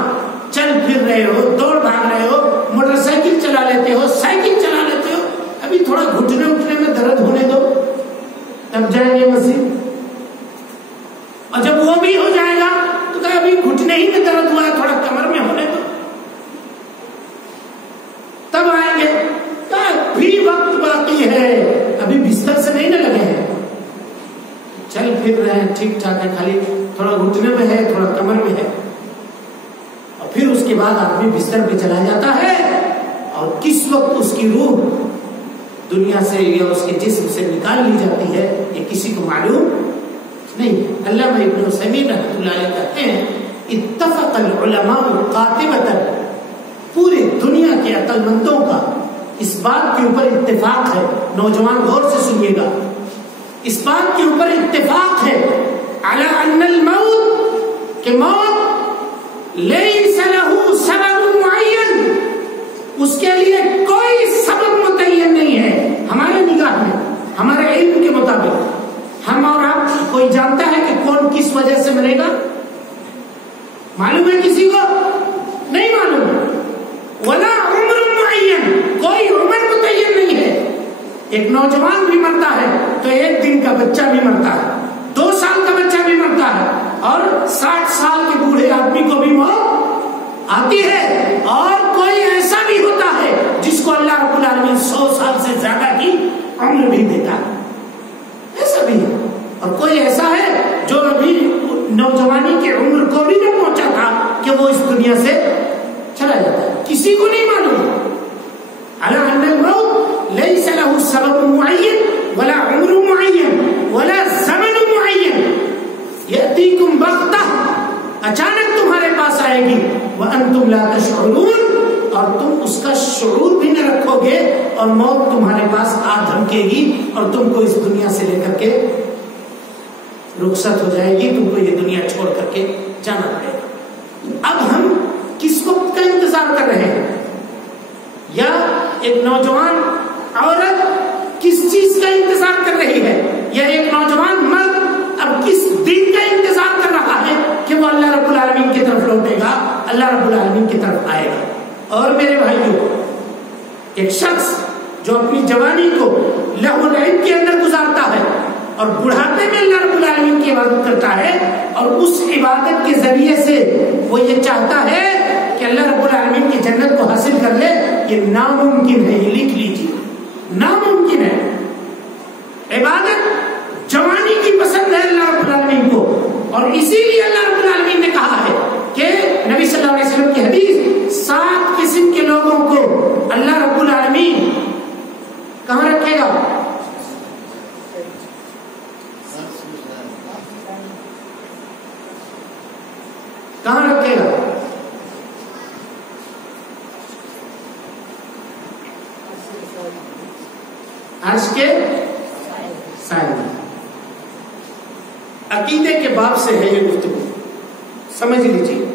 چل پھر رہے ہو، دوڑ بھاگ رہے ہو، موٹر سائیکل چلا لیتے ہو، سائیکل چلا لیتے ہو، ابھی تھوڑا گھٹنے اٹھنے میں درد ہونے دو تب جائیں گے مسجد. اور جب وہ بھی ہو جائے گا تو کہ ابھی گھٹنے ہی میں درد ہوا ہے، تھوڑا کمر میں ہونے دو تب آئیں گے. ابھی وقت باقی ہے، ابھی بستر سے نہیں نہ لگے ہیں، چل پھر رہے ہیں، ٹھیک ٹھاک ہے، خالی تھوڑا گھٹنے میں ہے، تھوڑا کمر میں ہے. اور پھر اس کے بعد آدمی بستر پہ چلا جاتا ہے اور کس وقت اس کی روح دنیا سے یا اس کے جسم سے نکال لی جاتی ہے یہ کسی کو معلوم نہیں. علامہ ابن عثیمین رحمۃ اللہ علیہ کہتے ہیں اتفق العلماء قاطبۃ، پوری دنیا کے عقل مندوں کا اس بات کے اوپر اتفاق ہے، نوجوان غور سے سنیے گا، اس بات کے اوپر اتفاق ہے علی ان الموت، کہ موت لیس له سبب معین، اس کے لیے کوئی سبب متعین نہیں ہے. ہمارے نگاہ میں، ہمارے علم کے مطابق ہم اور آپ کوئی جانتا ہے کہ کون کس وجہ سے مرے گا؟ معلوم ہے کسی کو؟ نہیں معلوم ہے. ولا عمر معین، کوئی عمر متعین نہیں ہے. ایک نوجوان بھی مرتا ہے تو ایک دن کا بچہ بھی مرتا ہے، 2 سال کا بچہ بھی مرتا ہے، اور 60 سال کے بوڑھے آدمی کو بھی موت آتی ہے. اور کوئی ایسا بھی ہوتا ہے جس کو اللہ رب العالمین 100 سال سے زیادہ کی عمر بھی دیتا ہے، ایسا بھی ہے. اور کوئی ایسا ہے جو ابھی نوجوانی کی عمر کو بھی نہیں پہنچا تھا کہ وہ اس دنیا سے چلا جاتا ہے. کسی کو نہیں معلوم. علی ان الموت لیس له سبب معین ولا عمر معین ولا زمن معین، یأتیکم بغتہ، اچانک تمہارے پاس آئے گی، وانتم لا تشعرون، اور تم اس کا شعور بھی نہ رکھو گے، اور موت تمہارے پاس آ دھمکے گی اور تم کو اس دنیا سے لے کر کے رخصت ہو جائے گی، تم کو یہ دنیا چھوڑ کر کے جانا پڑے گا. اب ہم کس وقت کا انتظار کر رہے ہیں؟ یا ایک نوجوان عورت کس چیز کا انتظار کر رہی ہے؟ یا ایک نوجوان مرد اب کس دن کا انتظار کر رہا ہے کہ وہ اللہ رب العالمین کی طرف لوٹے گا، اللہ رب العالمین کی طرف آئے گا؟ اور میرے بھائیوں، ایک شخص جو اپنی جوانی کو لہو و لعب کے اندر گزارتا ہے اور بڑھاپے میں اللہ رب العالمین کی عبادت کرتا ہے، اور اس عبادت کے ذریعے سے وہ یہ چاہتا ہے کہ اللہ رب العالمین کی جنت کو حاصل کر لے، یہ ناممکن ہے. یہ لکھ لیجیے، ناممکن ہے. عبادت جوانی کی پسند ہے اللہ رب العالمین کو، اور اسی لیے اللہ رب العالمین نے کہا ہے کہ نبی صلی اللہ علیہ وسلم کی حدیث 7 قسم کے لوگوں کو اللہ رب العالمین کہاں رکھے گا؟ کہاں رکھے گا؟ عرش کے سائے میں. عقیدے کے باب سے ہے یہ گفتگو، سمجھ لیجیے.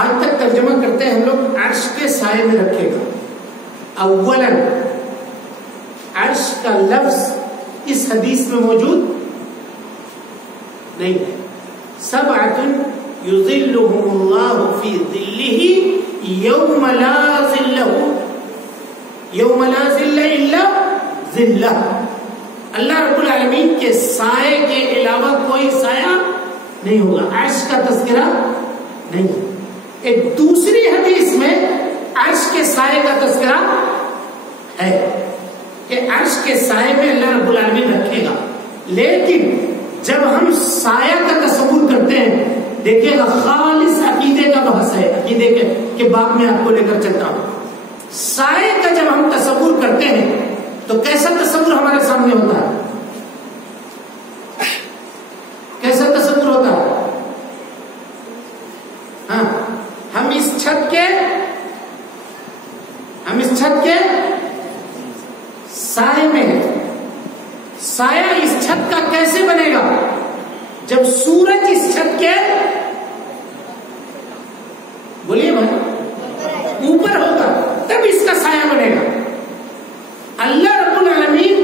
آج تک ترجمہ کرتے ہیں ہم لوگ عرش کے سائے میں رکھے گا. اولا عرش کا لفظ اس حدیث میں موجود نہیں ہے. سبعۃ یظلهم اللہ فی ظلہ یوم لا ظل یوم لا ظل الا ظلہ. اللہ رب العالمین کے سائے کے علاوہ کوئی سایہ نہیں ہوگا. عرش کا تذکرہ نہیں ہے. ایک دوسری حدیث میں عرش کے سائے کا تذکرہ ہے کہ عرش کے سائے میں اللہ رب العالمین رکھے گا. لیکن جب ہم سایہ کا تصور کرتے ہیں، دیکھیے گا خالص عقیدے کا بحث ہے، عقیدے کے باب میں آپ کو لے کر چلتا ہوں. سائے کا جب ہم تصور کرتے ہیں تو کیسا تصور ہمارے سامنے ہوتا ہے؟ کیسا تصور ہوتا ہے؟ ہاں، ہم اس چھت کے سائے میں ہیں. سایہ اس چھت کا کیسے بنے گا؟ جب سورج اس چھت کے، بولیے بھائی، اوپر ہوگا تب اس کا سایہ بنے گا. اللہ رب العالمین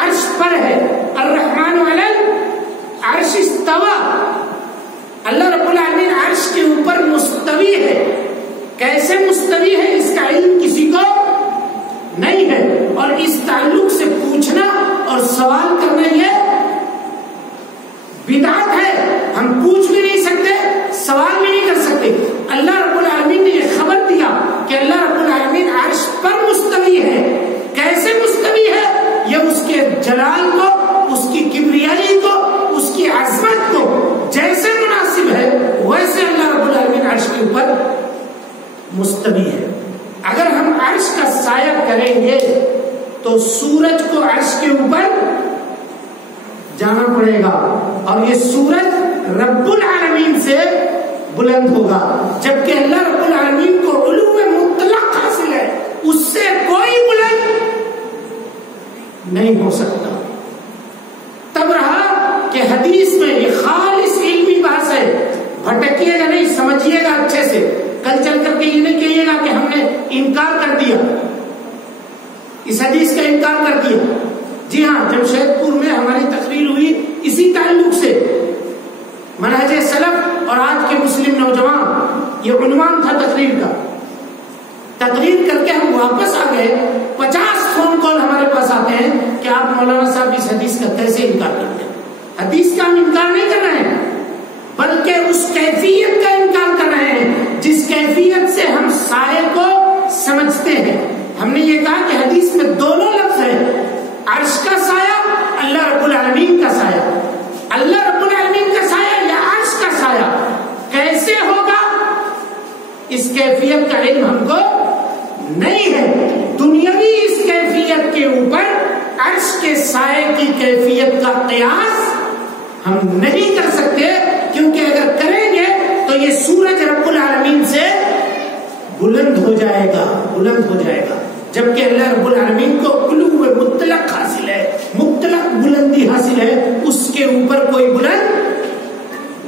عرش پر ہے، الرحمن علی العرش استوى. اللہ رب العالمین عرش کے اوپر مستوی ہے. کیسے مستوی ہے اس کا علم کسی کو نہیں ہے، اور اس تعلق سے پوچھنا اور سوال کرنا یہ بدعت ہے. ہم پوچھ بھی نہیں سکتے، سوال بھی نہیں کر سکتے. اللہ رب العالمین نے یہ خبر دیا کہ اللہ رب العالمین عرش پر مستوی ہے. کیسے مستوی ہے؟ یہ اس کے جلال کو، اس کی کبریائی کو، اس کی عظمت کو جیسے مناسب ہے ویسے اللہ رب العالمین عرش کے اوپر مستوی ہے. اگر ہم عرش کا سایہ کریں گے تو سورج کو عرش کے اوپر جانا پڑے گا، اور یہ سورج رب العالمین سے بلند ہوگا، جبکہ اللہ رب العالمین کو علو مطلق حاصل ہے، اس سے کوئی بلند نہیں ہو سکتا. تب رہا کہ حدیث میں یہ خالص علمی بحث ہے، بھٹکیے گا نہیں، سمجھیے گا اچھے سے. کل چل کر کے یہ نہیں کہیے گا کہ ہم نے انکار کر دیا، اس حدیث کا انکار کر دیا. جی ہاں، جمشید پور میں ہماری تقریر ہوئی اسی تعلق سے، منہج سلف اور آج کے مسلم نوجوان، یہ عنوان تھا تقریر کا. تقریر کر کے ہم واپس آ گئے، 50 فون کال ہمارے پاس آتے ہیں کہ آپ مولانا صاحب اس حدیث کا کیسے انکار کرتے ہیں. حدیث کا ہم انکار نہیں کر رہے ہیں، بلکہ اس کیفیت کا انکار کر رہے ہیں جس کیفیت سے ہم سائے کو سمجھتے ہیں. ہم نے یہ کہا کہ حدیث میں دونوں لفظ ہیں، عرش کا سایہ، اللہ رب العالمین کا سایہ. اللہ رب العالمین کا سایہ یا عرش کا سایہ کیسے ہوگا اس کیفیت کا علم ہم کو نہیں ہے. دنیاوی اس کیفیت کے اوپر عرش کے سائے کی کیفیت کا قیاس ہم نہیں کر سکتے، کیونکہ اگر کریں گے تو یہ سورج رب العالمین سے بلند ہو جائے گا، بلند ہو جائے گا، جبکہ اللہ رب العالمین کو علو مطلق حاصل ہے، مطلق بلندی حاصل ہے، اس کے اوپر کوئی بلند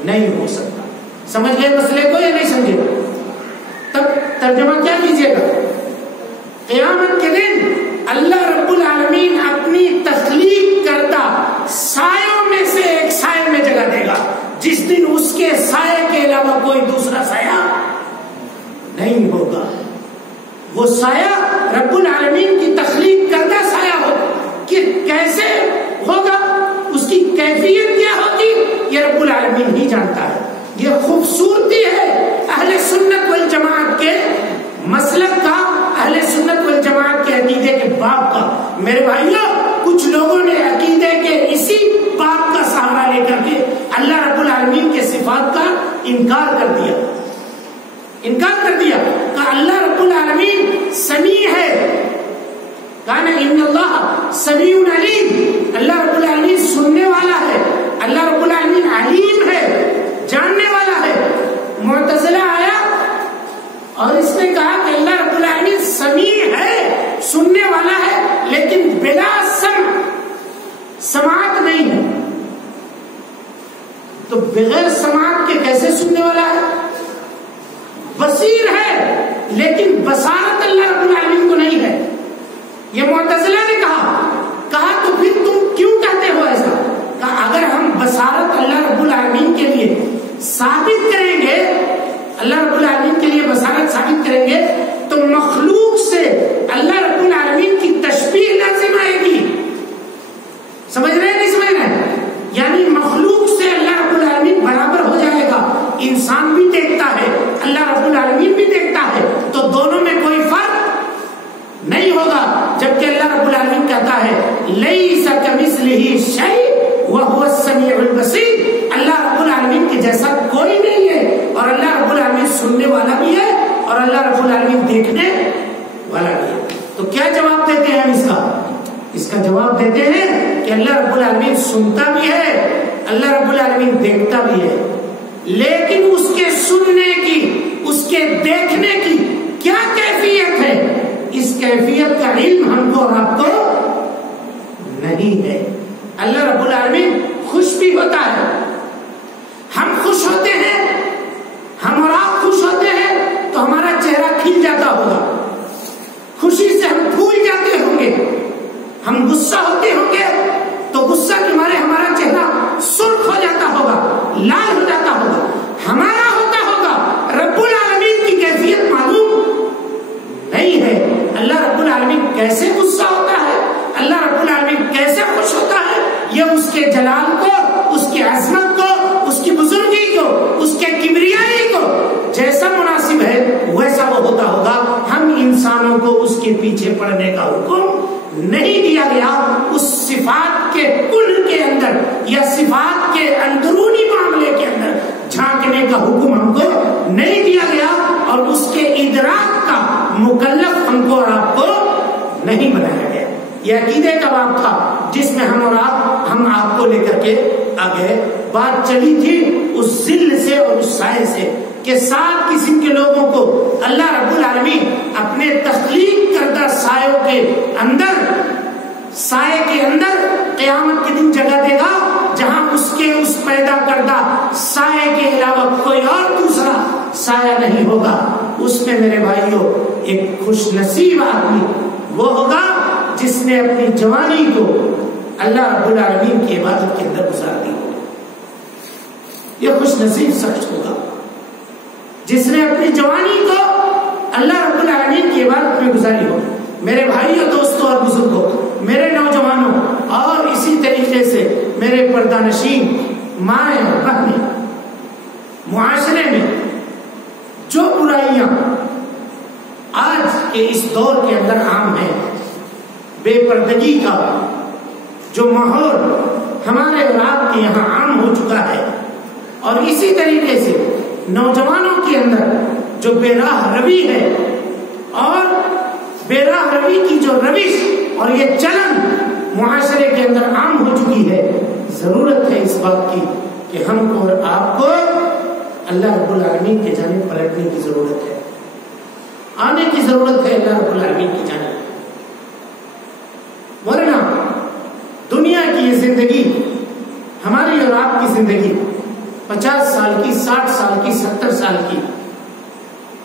نہیں ہو سکتا. سمجھ گئے مسئلے کو یا نہیں سمجھے؟ تب ترجمہ کیا کیجیے گا؟ قیامت کے دن اللہ رب العالمین اپنی تخلیق کردہ سایوں میں سے ایک سائے میں جگہ دے گا، جس دن اس کے سائے کے علاوہ کوئی دوسرا سایہ نہیں ہوگا. وہ سایہ رب العالمین کی تخلیق کردہ سایہ ہو کہ کیسے ہوگا، اس کی کیفیت کیا ہوگی، یہ رب العالمین ہی جانتا ہے. یہ خوبصورتی ہے اہل سنت والجماعت کے مسلک کا، اہل سنت والجماعت کے عقیدے کے باب کا. میرے بھائیوں، کچھ لوگوں نے عقیدے کے اسی باب کا سہارا لے کر کے اللہ رب العالمین کے صفات کا انکار کر دیا، کہ اللہ رب العالمین سمیع ہے. کہا ان اللہ سمیع علیم، اللہ رب العالمین سننے والا ہے، اللہ رب العالمین علیم ہے، جاننے والا ہے. معتزلہ آیا اور اس نے کہا کہ اللہ رب العالمین سمیع ہے، سننے والا ہے، لیکن بلا سماعت نہیں ہے. تو بغیر سماعت کے کیسے سننے والا ہے؟ بصیر ہے لیکن بصارت اللہ رب العالمین کو نہیں ہے. یہ معتزلہ نے کہا تو پھر تم کیوں کہتے ہو ایسا؟ کہا اگر ہم بصارت اللہ رب العالمین کے لیے ثابت کریں گے، اللہ رب العالمین کے لیے بصارت ثابت کریں گے، تو مخلوق سے اللہ رب العالمین کی تشبیہ لازم آئے گی. سمجھ رہے ہیں نہیں سمجھ رہے؟ یعنی مخلوق سے اللہ رب العالمین برابر ہو جائے گا. انسان بھی دیکھتا ہے، اللہ رب اور اللہ رب العالمین دیکھنے والا بھی ہے. تو کیا جواب دیتے ہیں ہم اس کا جواب دیتے ہیں کہ اللہ رب العالمین سنتا بھی ہے, اللہ رب العالمین دیکھتا بھی ہے, لیکن اس کے سننے کی, اس کے دیکھنے کی کیا کیفیت ہے, اس کیفیت کا علم ہم کو اور آپ کو نہیں ہے. اللہ رب العالمین خوش بھی ہوتا ہے, ہم خوش ہوتے ہیں, ہم اور آپ خوش ہوتے ہیں تو ہمارا چہرہ کھل جاتا ہوگا, خوشی سے ہم پھول جاتے ہوں گے. ہم غصہ ہوتے ہوں گے تو غصہ کے مارے ہمارا چہرہ سرخ ہو جاتا ہوگا, لال ہو جاتا ہوگا. ہمارا ہوتا ہوگا, رب العالمین کی کیفیت معلوم نہیں ہے. اللہ رب العالمین کیسے غصہ ہوتا ہے, اللہ رب العالمین کیسے خوش ہوتا ہے, یہ اس کے جلال کو, اس کی عظمت کو, اس کی بزرگی کو, اس کے کبریائی کو جیسا مناسب ہے ویسا وہ ہوتا ہوگا. ہم انسانوں کو اس کے پیچھے پڑنے کا حکم نہیں دیا گیا. اس صفات کے کل کے اندر یا صفات کے اندرونی معاملے کے اندر جھانکنے کا حکم ہم کو نہیں دیا گیا, اور اس کے ادراک کا مکلف ہم کو اور آپ کو نہیں بنایا گیا. یہ عقیدے کا باب تھا جس میں ہم آپ کو لے کر کے آگے بات چلی تھی, اس ذل سے اور اس سائے سے کہ 7 قسم کے لوگوں کو اللہ رب العالمین اپنے تخلیق کردہ سائوں کے اندر, سائے کے اندر قیامت کے دن جگہ دے گا, جہاں اس کے اس پیدا کردہ سائے کے علاوہ کوئی اور دوسرا سایہ نہیں ہوگا. اس میں میرے بھائیوں ایک خوش نصیب آدمی وہ ہوگا جس نے اپنی جوانی کو اللہ رب العالمین کی عبادت کے اندر گزار دی ہوگی. یہ خوش نصیب شخص ہوگا جس نے اپنی جوانی کو اللہ رب العالمین کی عبادت میں گزاری ہو. میرے بھائیوں, دوستوں اور بزرگوں, میرے نوجوانوں, اور اسی طریقے سے میرے پردہ نشین مائیں اور بہنیں, معاشرے میں جو برائیاں آج کے اس دور کے اندر عام ہیں, بے پردگی کا جو ماحول ہمارے اور آپ کے یہاں عام ہو چکا ہے, اور اسی طریقے سے نوجوانوں کے اندر جو بے راہ روی ہے, اور بے راہ روی کی جو روش اور یہ چلن معاشرے کے اندر عام ہو چکی ہے, ضرورت ہے اس بات کی کہ ہم کو اور آپ کو اللہ رب العالمین کے جانب پلٹنے کی ضرورت ہے, آنے کی ضرورت ہے اللہ رب العالمین کی جانب. ورنہ دنیا کی یہ زندگی, ہماری اور آپ کی زندگی 50 سال کی, 60 سال کی, 70 سال کی,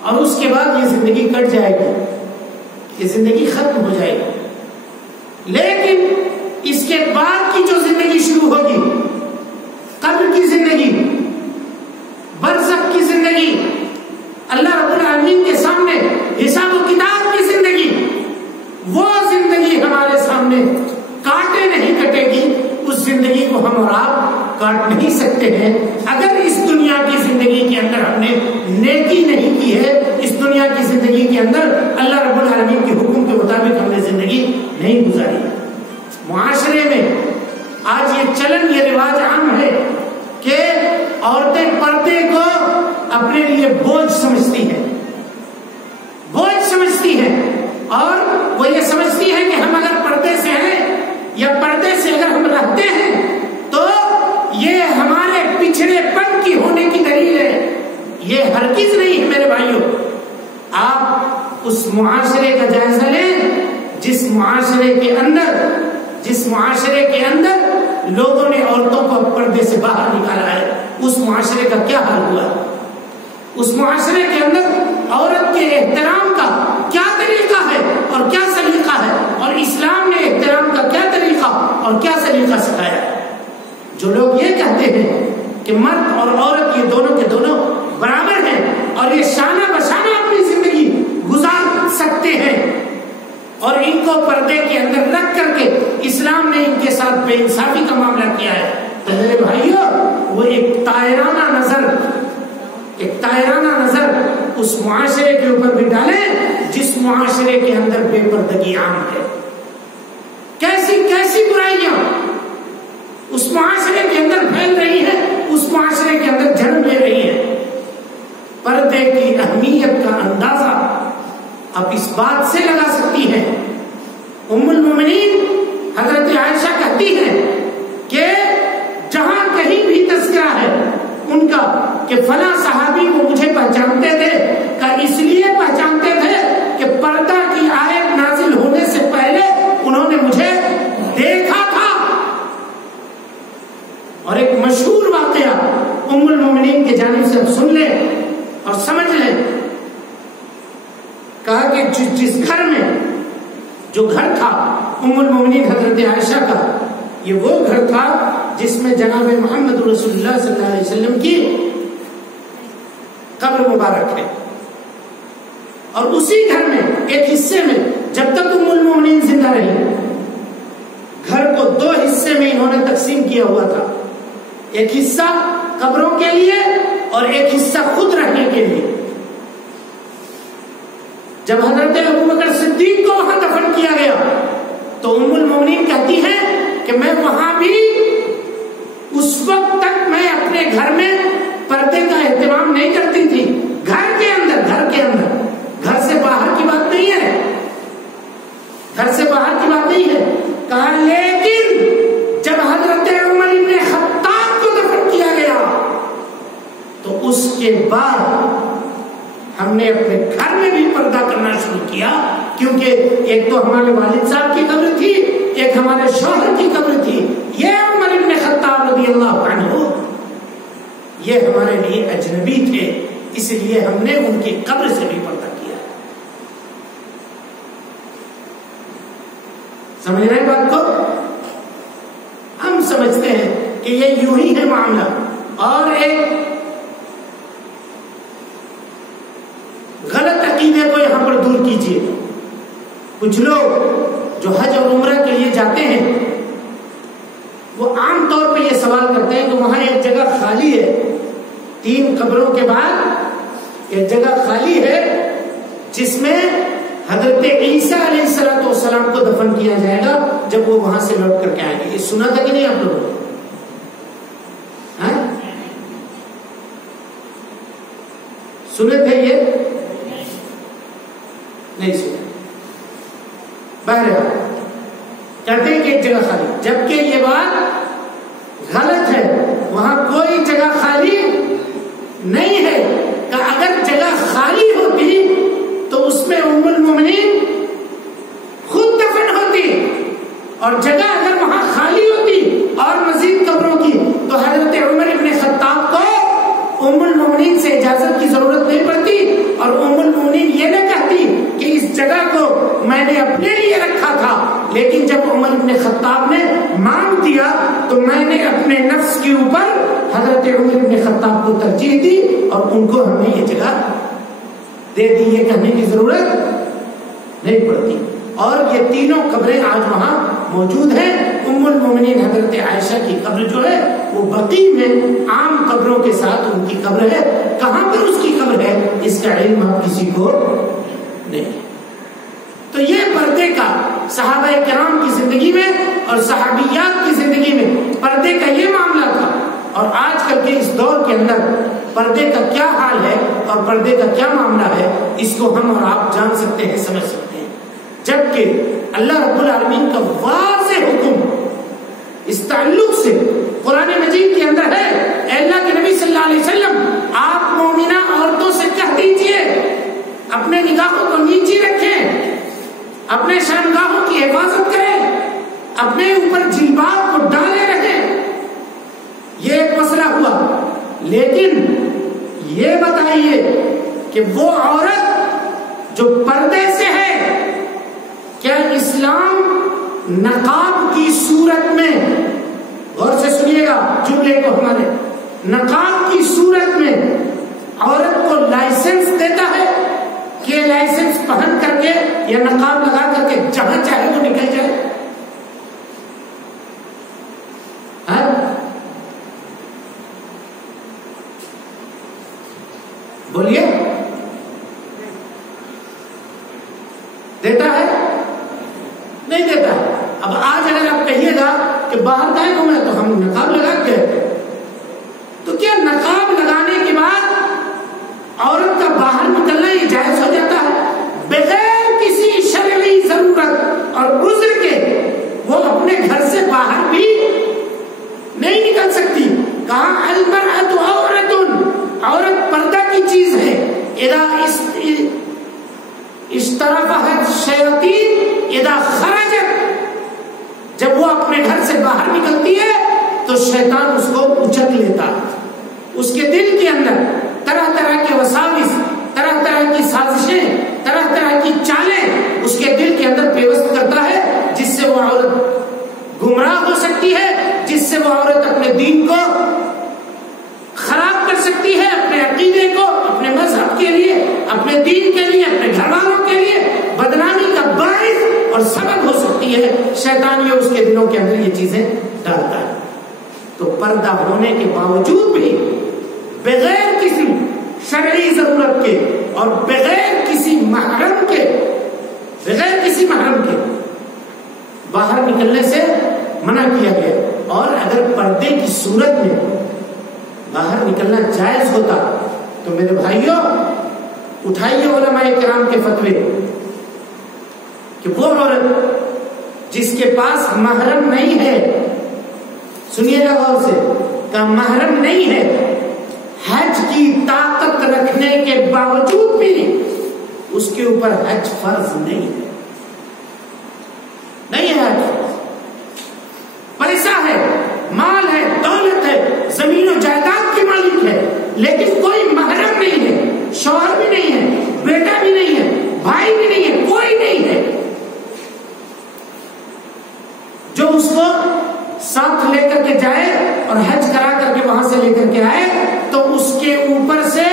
اور اس کے بعد یہ زندگی کٹ جائے گی, یہ زندگی ختم ہو جائے گی. لیکن اس کے بعد کی جو زندگی شروع ہوگی, قبر کی زندگی, برزخ کی زندگی, اللہ رب العالمین کے سامنے حساب و کتاب کی زندگی, وہ زندگی ہمارے سامنے کاٹے نہیں کٹے گی. اس زندگی کو ہم اور آپ کاٹ نہیں سکتے ہیں اگر اس دنیا کی زندگی کے اندر ہم نے نیکی نہیں کی ہے, اس دنیا کی زندگی کے اندر اللہ رب العالمین کے حکم کے مطابق ہم نے زندگی نہیں گزاری. معاشرے میں آج یہ چلن, یہ رواج عام ہے کہ عورتیں پردے کو اپنے لیے بوجھ سمجھتی ہیں, بوجھ سمجھتی ہیں, اور وہ یہ سمجھتی ہے کہ ہم اگر پردے سے ہیں یا پردے سے اگر ہم رہتے ہیں تو یہ ہمارے پچھڑے پن کی ہونے کی دلیل ہے. یہ ہرگز نہیں ہے میرے بھائیوں. آپ اس معاشرے کا جائزہ لیں جس معاشرے کے اندر لوگوں نے عورتوں کو پردے سے باہر نکالا ہے. اس معاشرے کا کیا حال ہوا ہے, اس معاشرے کے اندر عورت کے احترام کا کیا طریقہ ہے اور کیا سلیقہ ہے, اور اسلام نے احترام کا کیا طریقہ اور کیا سلیقہ سکھایا ہے. جو لوگ یہ کہتے ہیں کہ مرد اور عورت یہ دونوں کے دونوں برابر ہیں اور یہ شانہ بشانہ اپنی زندگی گزار سکتے ہیں, اور ان کو پردے کے اندر رکھ کر کے اسلام نے ان کے ساتھ بے انصافی کا معاملہ کیا ہے, تو میرے بھائیوں وہ ایک طائرانہ نظر اس معاشرے کے اوپر بھی ڈالیں جس معاشرے کے اندر بے پردگی عام ہے. کیسی برائیاں اس معاشرے کے اندر پھیل رہی ہے, اس معاشرے کے اندر جنم لے رہی ہے. پردے کی اہمیت کا اندازہ اب اس بات سے لگا سکتی ہیں. ام المومنین حضرت عائشہ کہتی ہیں کہ جہاں کہیں بھی تذکرہ ہے ان کا کہ فلاں صحابی وہ مجھے پہچانتے تھے، کہ اس لیے پہچانتے تھے کہ پردہ کی آیت نازل ہونے سے پہلے انہوں نے مجھے دیکھا تھا. اور ایک مشہور واقعہ ام المومنین کی جانب سے سن لیں اور سمجھ لیں. کہا کہ جس گھر میں جو گھر تھا ام المومنین حضرت عائشہ کا، یہ وہ گھر تھا جس میں جناب محمد رسول اللہ صلی اللہ علیہ وسلم کی قبر مبارک ہے. اور اسی گھر میں ایک حصے میں جب تک ام المومنین زندہ رہی، گھر کو دو حصے میں انہوں نے تقسیم کیا ہوا تھا. ایک حصہ قبروں کے لیے اور ایک حصہ خود رہنے کے لیے. جب حضرت ابوبکر صدیق کو وہاں دفن کیا گیا تو ام المومنین کہتی ہیں کہ میں وہاں بھی اس وقت تک میں اپنے گھر میں پردے کا اہتمام نہیں کرتی تھی. گھر کے اندر گھر سے باہر کی بات نہیں ہے، گھر سے باہر کی بات نہیں ہے. کہا لیکن جب حضرت عمر ابن خطاب کو دفن کیا گیا تو اس کے بعد ہم نے اپنے گھر میں بھی پردہ کرنا شروع کیا، کیونکہ ایک تو ہمارے والد صاحب کی قبر تھی، ایک ہمارے شوہر کی قبر تھی. یہ عمر ابن خطاب رضی اللہ عنہ یہ ہمارے لیے اجنبی تھے، اس لیے ہم نے ان کی قبر سے بھی پردہ کیا. سمجھ رہے ہیں بات کو؟ ہم سمجھتے ہیں کہ یہ یوں ہی ہے معاملہ. اور ایک غلط عقیدے کو یہاں پر دور کیجیے. کچھ لوگ جو حج اور عمرہ کے لیے جاتے ہیں وہ عام طور پہ یہ سوال کرتے ہیں کہ وہاں ایک جگہ خالی ہے، 3 قبروں کے بعد ایک جگہ خالی ہے جس میں حضرت عیسیٰ علیہ السلام کو دفن کیا جائے گا جب وہ وہاں سے لوٹ کر کے آئیں گے. یہ سنا تھا کہ نہیں آپ لوگوں نے؟ سنے تھے؟ یہ نہیں سنے. بہرحال کہتے ہیں کہ ایک جگہ خالی، جبکہ یہ بات غلط ہے. وہاں کوئی جگہ خالی نہیں ہے. کہ اگر جگہ خالی ہوتی تو اس میں ام المومنین خود دفن ہوتی، اور جگہ اگر وہاں خالی ہوتی اور مزید قبروں کی تو حضرت عمر ابن خطاب کو ام المومنین سے اجازت کی ضرورت نہیں پڑتی، اور ام المومنین یہ نہ کہتی کہ اس جگہ کو میں نے اپنے لیے رکھا تھا، لیکن جب عمر ابن خطاب نے مانگ دیا تو میں نے اپنے نفس کے اوپر حضرت عمر ابن خطاب کو ترجیح دی اور ان کو ہم نے یہ جگہ دے دی. یہ کہنے کی ضرورت نہیں پڑتی. اور یہ تینوں قبریں آج وہاں موجود ہیں. ام المومنین حضرت عائشہ کی قبر جو ہے وہ بقیع میں عام قبروں کے ساتھ ان کی قبر ہے. کہاں پر اس کی قبر ہے اس کا علم اب کسی کو نہیں. تو یہ پردے کا صحابہ کرام کی زندگی میں اور صحابیات کی زندگی میں پردے کا یہ معاملہ تھا. اور آج کل کے اس دور کے اندر پردے کا کیا حال ہے اور پردے کا کیا معاملہ ہے اس کو ہم اور آپ جان سکتے ہیں، سمجھ سکتے ہیں. جبکہ اللہ رب العالمین کا واضح حکم اس تعلق سے قرآن مجید کے اندر ہے. اے اللہ کے نبی صلی اللہ علیہ وسلم آپ مومنہ عورتوں سے کہہ دیجئے اپنے نگاہوں کو نیچے رکھیں، اپنے شرمگاہوں کی حفاظت کریں، اپنے اوپر جلباب کو ڈالے رہیں. یہ ایک مسئلہ ہوا. لیکن یہ بتائیے کہ وہ عورت جو پردے سے ہے، کیا اسلام نقاب کی صورت میں، غور سے سنیے گا جملے کو ہمارے، نقاب کی صورت میں عورت کو لائسنس دیتا ہے کہ لائسنس پہن کر کے یا نقاب لگا کر کے جہاں چاہے تو نکل جائے؟ بولیے، دیتا ہے؟ نہیں دیتا. اب آج اگر آپ کہیے گا کہ باہر گئے ہوں میں تو ہم نقاب لگا کے تو کیا نقاب لگانے کے بعد عورت کا باہر نکلنا یہ جائز ہو جاتا ہے بغیر الشیاطین اذا خرجت، جب وہ اپنے گھر سے باہر نکلتی ہے تو شیطان اس کو اچک لیتا ہے، اس کے دل کے اندر طرح طرح کے وساوس، طرح طرح کی سازشیں، طرح طرح کی چالیں اس کے دل کے اندر پیوست کرتا ہے، جس سے وہ عورت گمراہ ہو سکتی ہے، جس سے وہ عورت اپنے دین کو خراب کر سکتی ہے، اپنے عقیدے کو، اپنے مذہب کے لیے، اپنے دین کے لیے، اپنے گھر والوں کے لیے بدنامی کا باعث اور سبب ہو سکتی ہے۔ شیطان یہ اس کے دلوں کے اندر یہ چیزیں ڈالتا ہے۔ تو پردہ ہونے کے باوجود بھی بغیر کسی شرعی ضرورت کے اور بغیر کسی محرم کے باہر نکلنے سے منع کیا گیا، اور اگر پردے کی صورت میں باہر نکلنا جائز ہوتا تو میرے بھائیوں اٹھائیے علماء کرام کے فتوے کہ وہ عورت جس کے پاس محرم نہیں ہے، سنیے گا غور سے، کہ محرم نہیں ہے، حج کی طاقت رکھنے کے باوجود بھی اس کے اوپر حج فرض نہیں ہے، حج پیسہ ہے، مال ہے، دولت ہے، زمین و جائیداد کے مالک ہے، لیکن کوئی محرم نہیں ہے، شوہر بھی نہیں ہے، بیٹا بھی نہیں ہے، بھائی بھی نہیں ہے، کوئی نہیں ہے جو اس کو ساتھ لے کر کے جائے اور حج کرا کر کے وہاں سے لے کر کے آئے، تو اس کے اوپر سے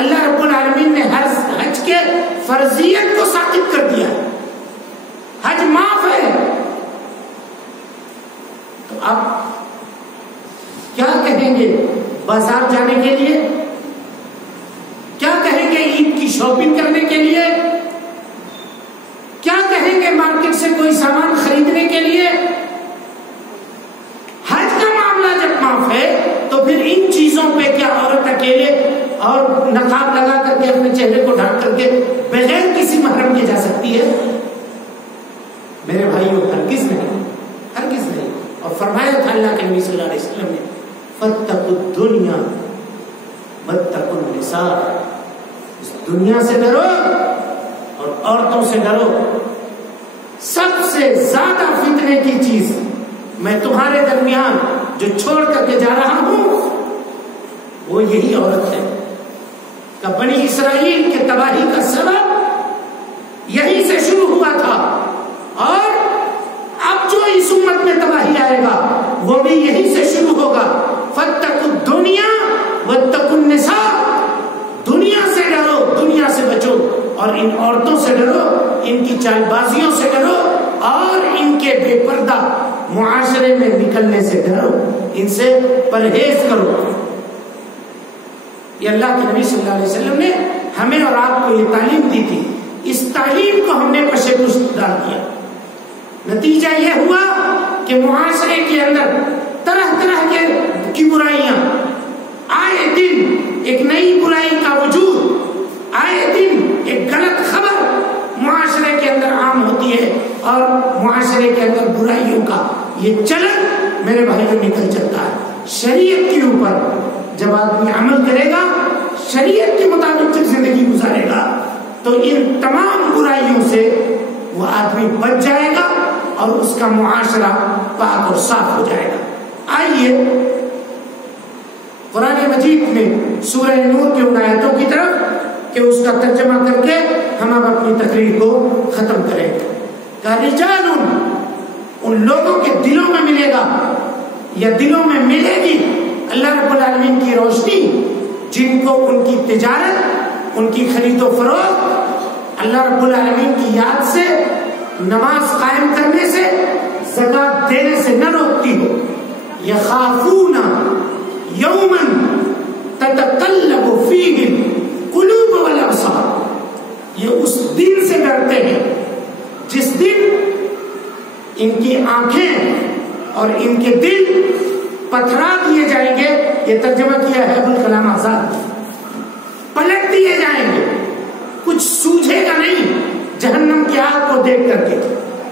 اللہ رب العالمین نے حج کے فرضیت کو ثابت کر دیا، حج معاف ہے۔ تو آپ کیا کہیں گے بازار جانے کے لیے؟ کیا کہیں گے عید کی شاپنگ کرنے کے لیے؟ کیا کہیں گے مارکیٹ سے کوئی سامان خریدنے کے لیے؟ حج کا معاملہ جب معاف ہے تو پھر ان چیزوں پہ کیا عورت اکیلے اور نقاب لگا کر کے اپنے چہرے کو ڈھانپ کر کے بغیر کسی محرم کے جا سکتی ہے؟ میرے بھائیوں ہرگز نہیں، ہرگز نہیں۔ اور فرمایا تھا اللہ کے نبی صلی اللہ علیہ وسلم نے فاتقوا الدنیا واتقوا النساء، اس دنیا سے ڈرو اور عورتوں سے ڈرو۔ سب سے زیادہ فتنے کی چیز میں تمہارے درمیان جو چھوڑ کر کے جا رہا ہوں وہ یہی عورت ہے۔ کہ بنی اسرائیل کے تباہی کا سبب یہی سے شروع ہوا تھا، اور اب جو اس امت میں تباہی آئے گا وہ بھی یہی سے شروع ہوگا۔ فاتقوا الدنیا واتقوا النساء، دنیا سے ڈرو، دنیا سے بچو، اور ان عورتوں سے ڈرو، ان کی چال بازیوں سے ڈرو، اور ان کے بے پردہ معاشرے میں نکلنے سے ڈرو، ان سے پرہیز کرو۔ یہ اللہ کے نبی صلی اللہ علیہ وسلم نے ہمیں اور آپ کو یہ تعلیم دی تھی، اس تعلیم کو ہم نے پشے پشت ڈال دیا۔ نتیجہ یہ ہوا کہ معاشرے کے اندر طرح طرح کی برائیاں، آئے دن ایک نئی برائی کا وجود، آئے دن ایک غلط خبر معاشرے کے اندر عام ہوتی ہے، اور معاشرے کے اندر برائیوں کا یہ چلن میرے بھائیوں نکل چلتا ہے۔ شریعت کے اوپر جب آدمی عمل کرے گا، شریعت کے مطابق جب زندگی گزارے گا، تو ان تمام برائیوں سے وہ آدمی بچ جائے گا اور اس کا معاشرہ پاک اور صاف ہو جائے گا۔ آئیے قرآن مجید میں سورہ نور کی ان آیتوں کی طرف کہ اس کا ترجمہ کر کے ہم اب اپنی تقریر کو ختم کریں۔ کہ رجال، ان لوگوں کے دلوں میں ملے گا یا دلوں میں ملے گی اللہ رب العالمین کی روشنی، جن کو ان کی تجارت، ان کی خرید و فروخت اللہ رب العالمین کی یاد سے، نماز قائم کرنے سے، زکات دینے سے نہ روکتی ہو۔ یخافون یوما تتقلب فیہ القلوب والابصار، یہ اس دن سے ڈرتے ہیں جس دن ان کی آنکھیں اور ان کے دل پتھرا دیے جائیں گے۔ یہ ترجمہ کیا ہے ابوالکلام آزاد، پلٹ دیے جائیں گے، کچھ سوجھے گا نہیں جہنم کی آگ کو دیکھ کر کے،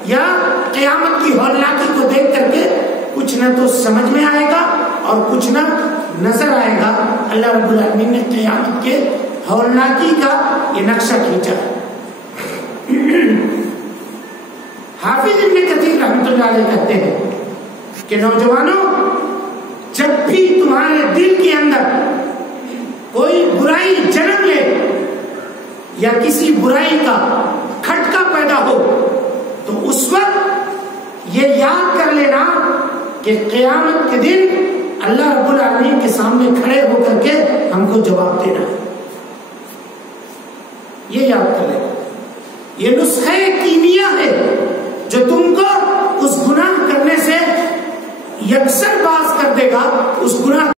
یا قیامت کی ہولناکی کو دیکھ کر کے کچھ نہ تو سمجھ میں آئے گا اور کچھ نہ نظر آئے گا۔ اللہ رب العالمین نے قیامت کے ہولناکی کا یہ نقشہ کھینچا ہے۔ حافظ ابن کثیر رحمۃ اللہ علیہ کہتے ہیں کہ نوجوانوں، جب بھی تمہارے دل کے اندر کوئی برائی جنم لے یا کسی برائی کا کھٹکا پیدا ہو تو اس وقت یہ یاد کر لینا کہ قیامت کے دن اللہ رب العالمین کے سامنے کھڑے ہو کر کے ہم کو جواب دینا ہے. یہ یاد کر لینا. یہ نسخہ کیمیا ہے جو تم کو اس گناہ کرنے سے یکسر باز کر دے گا. اس گناہ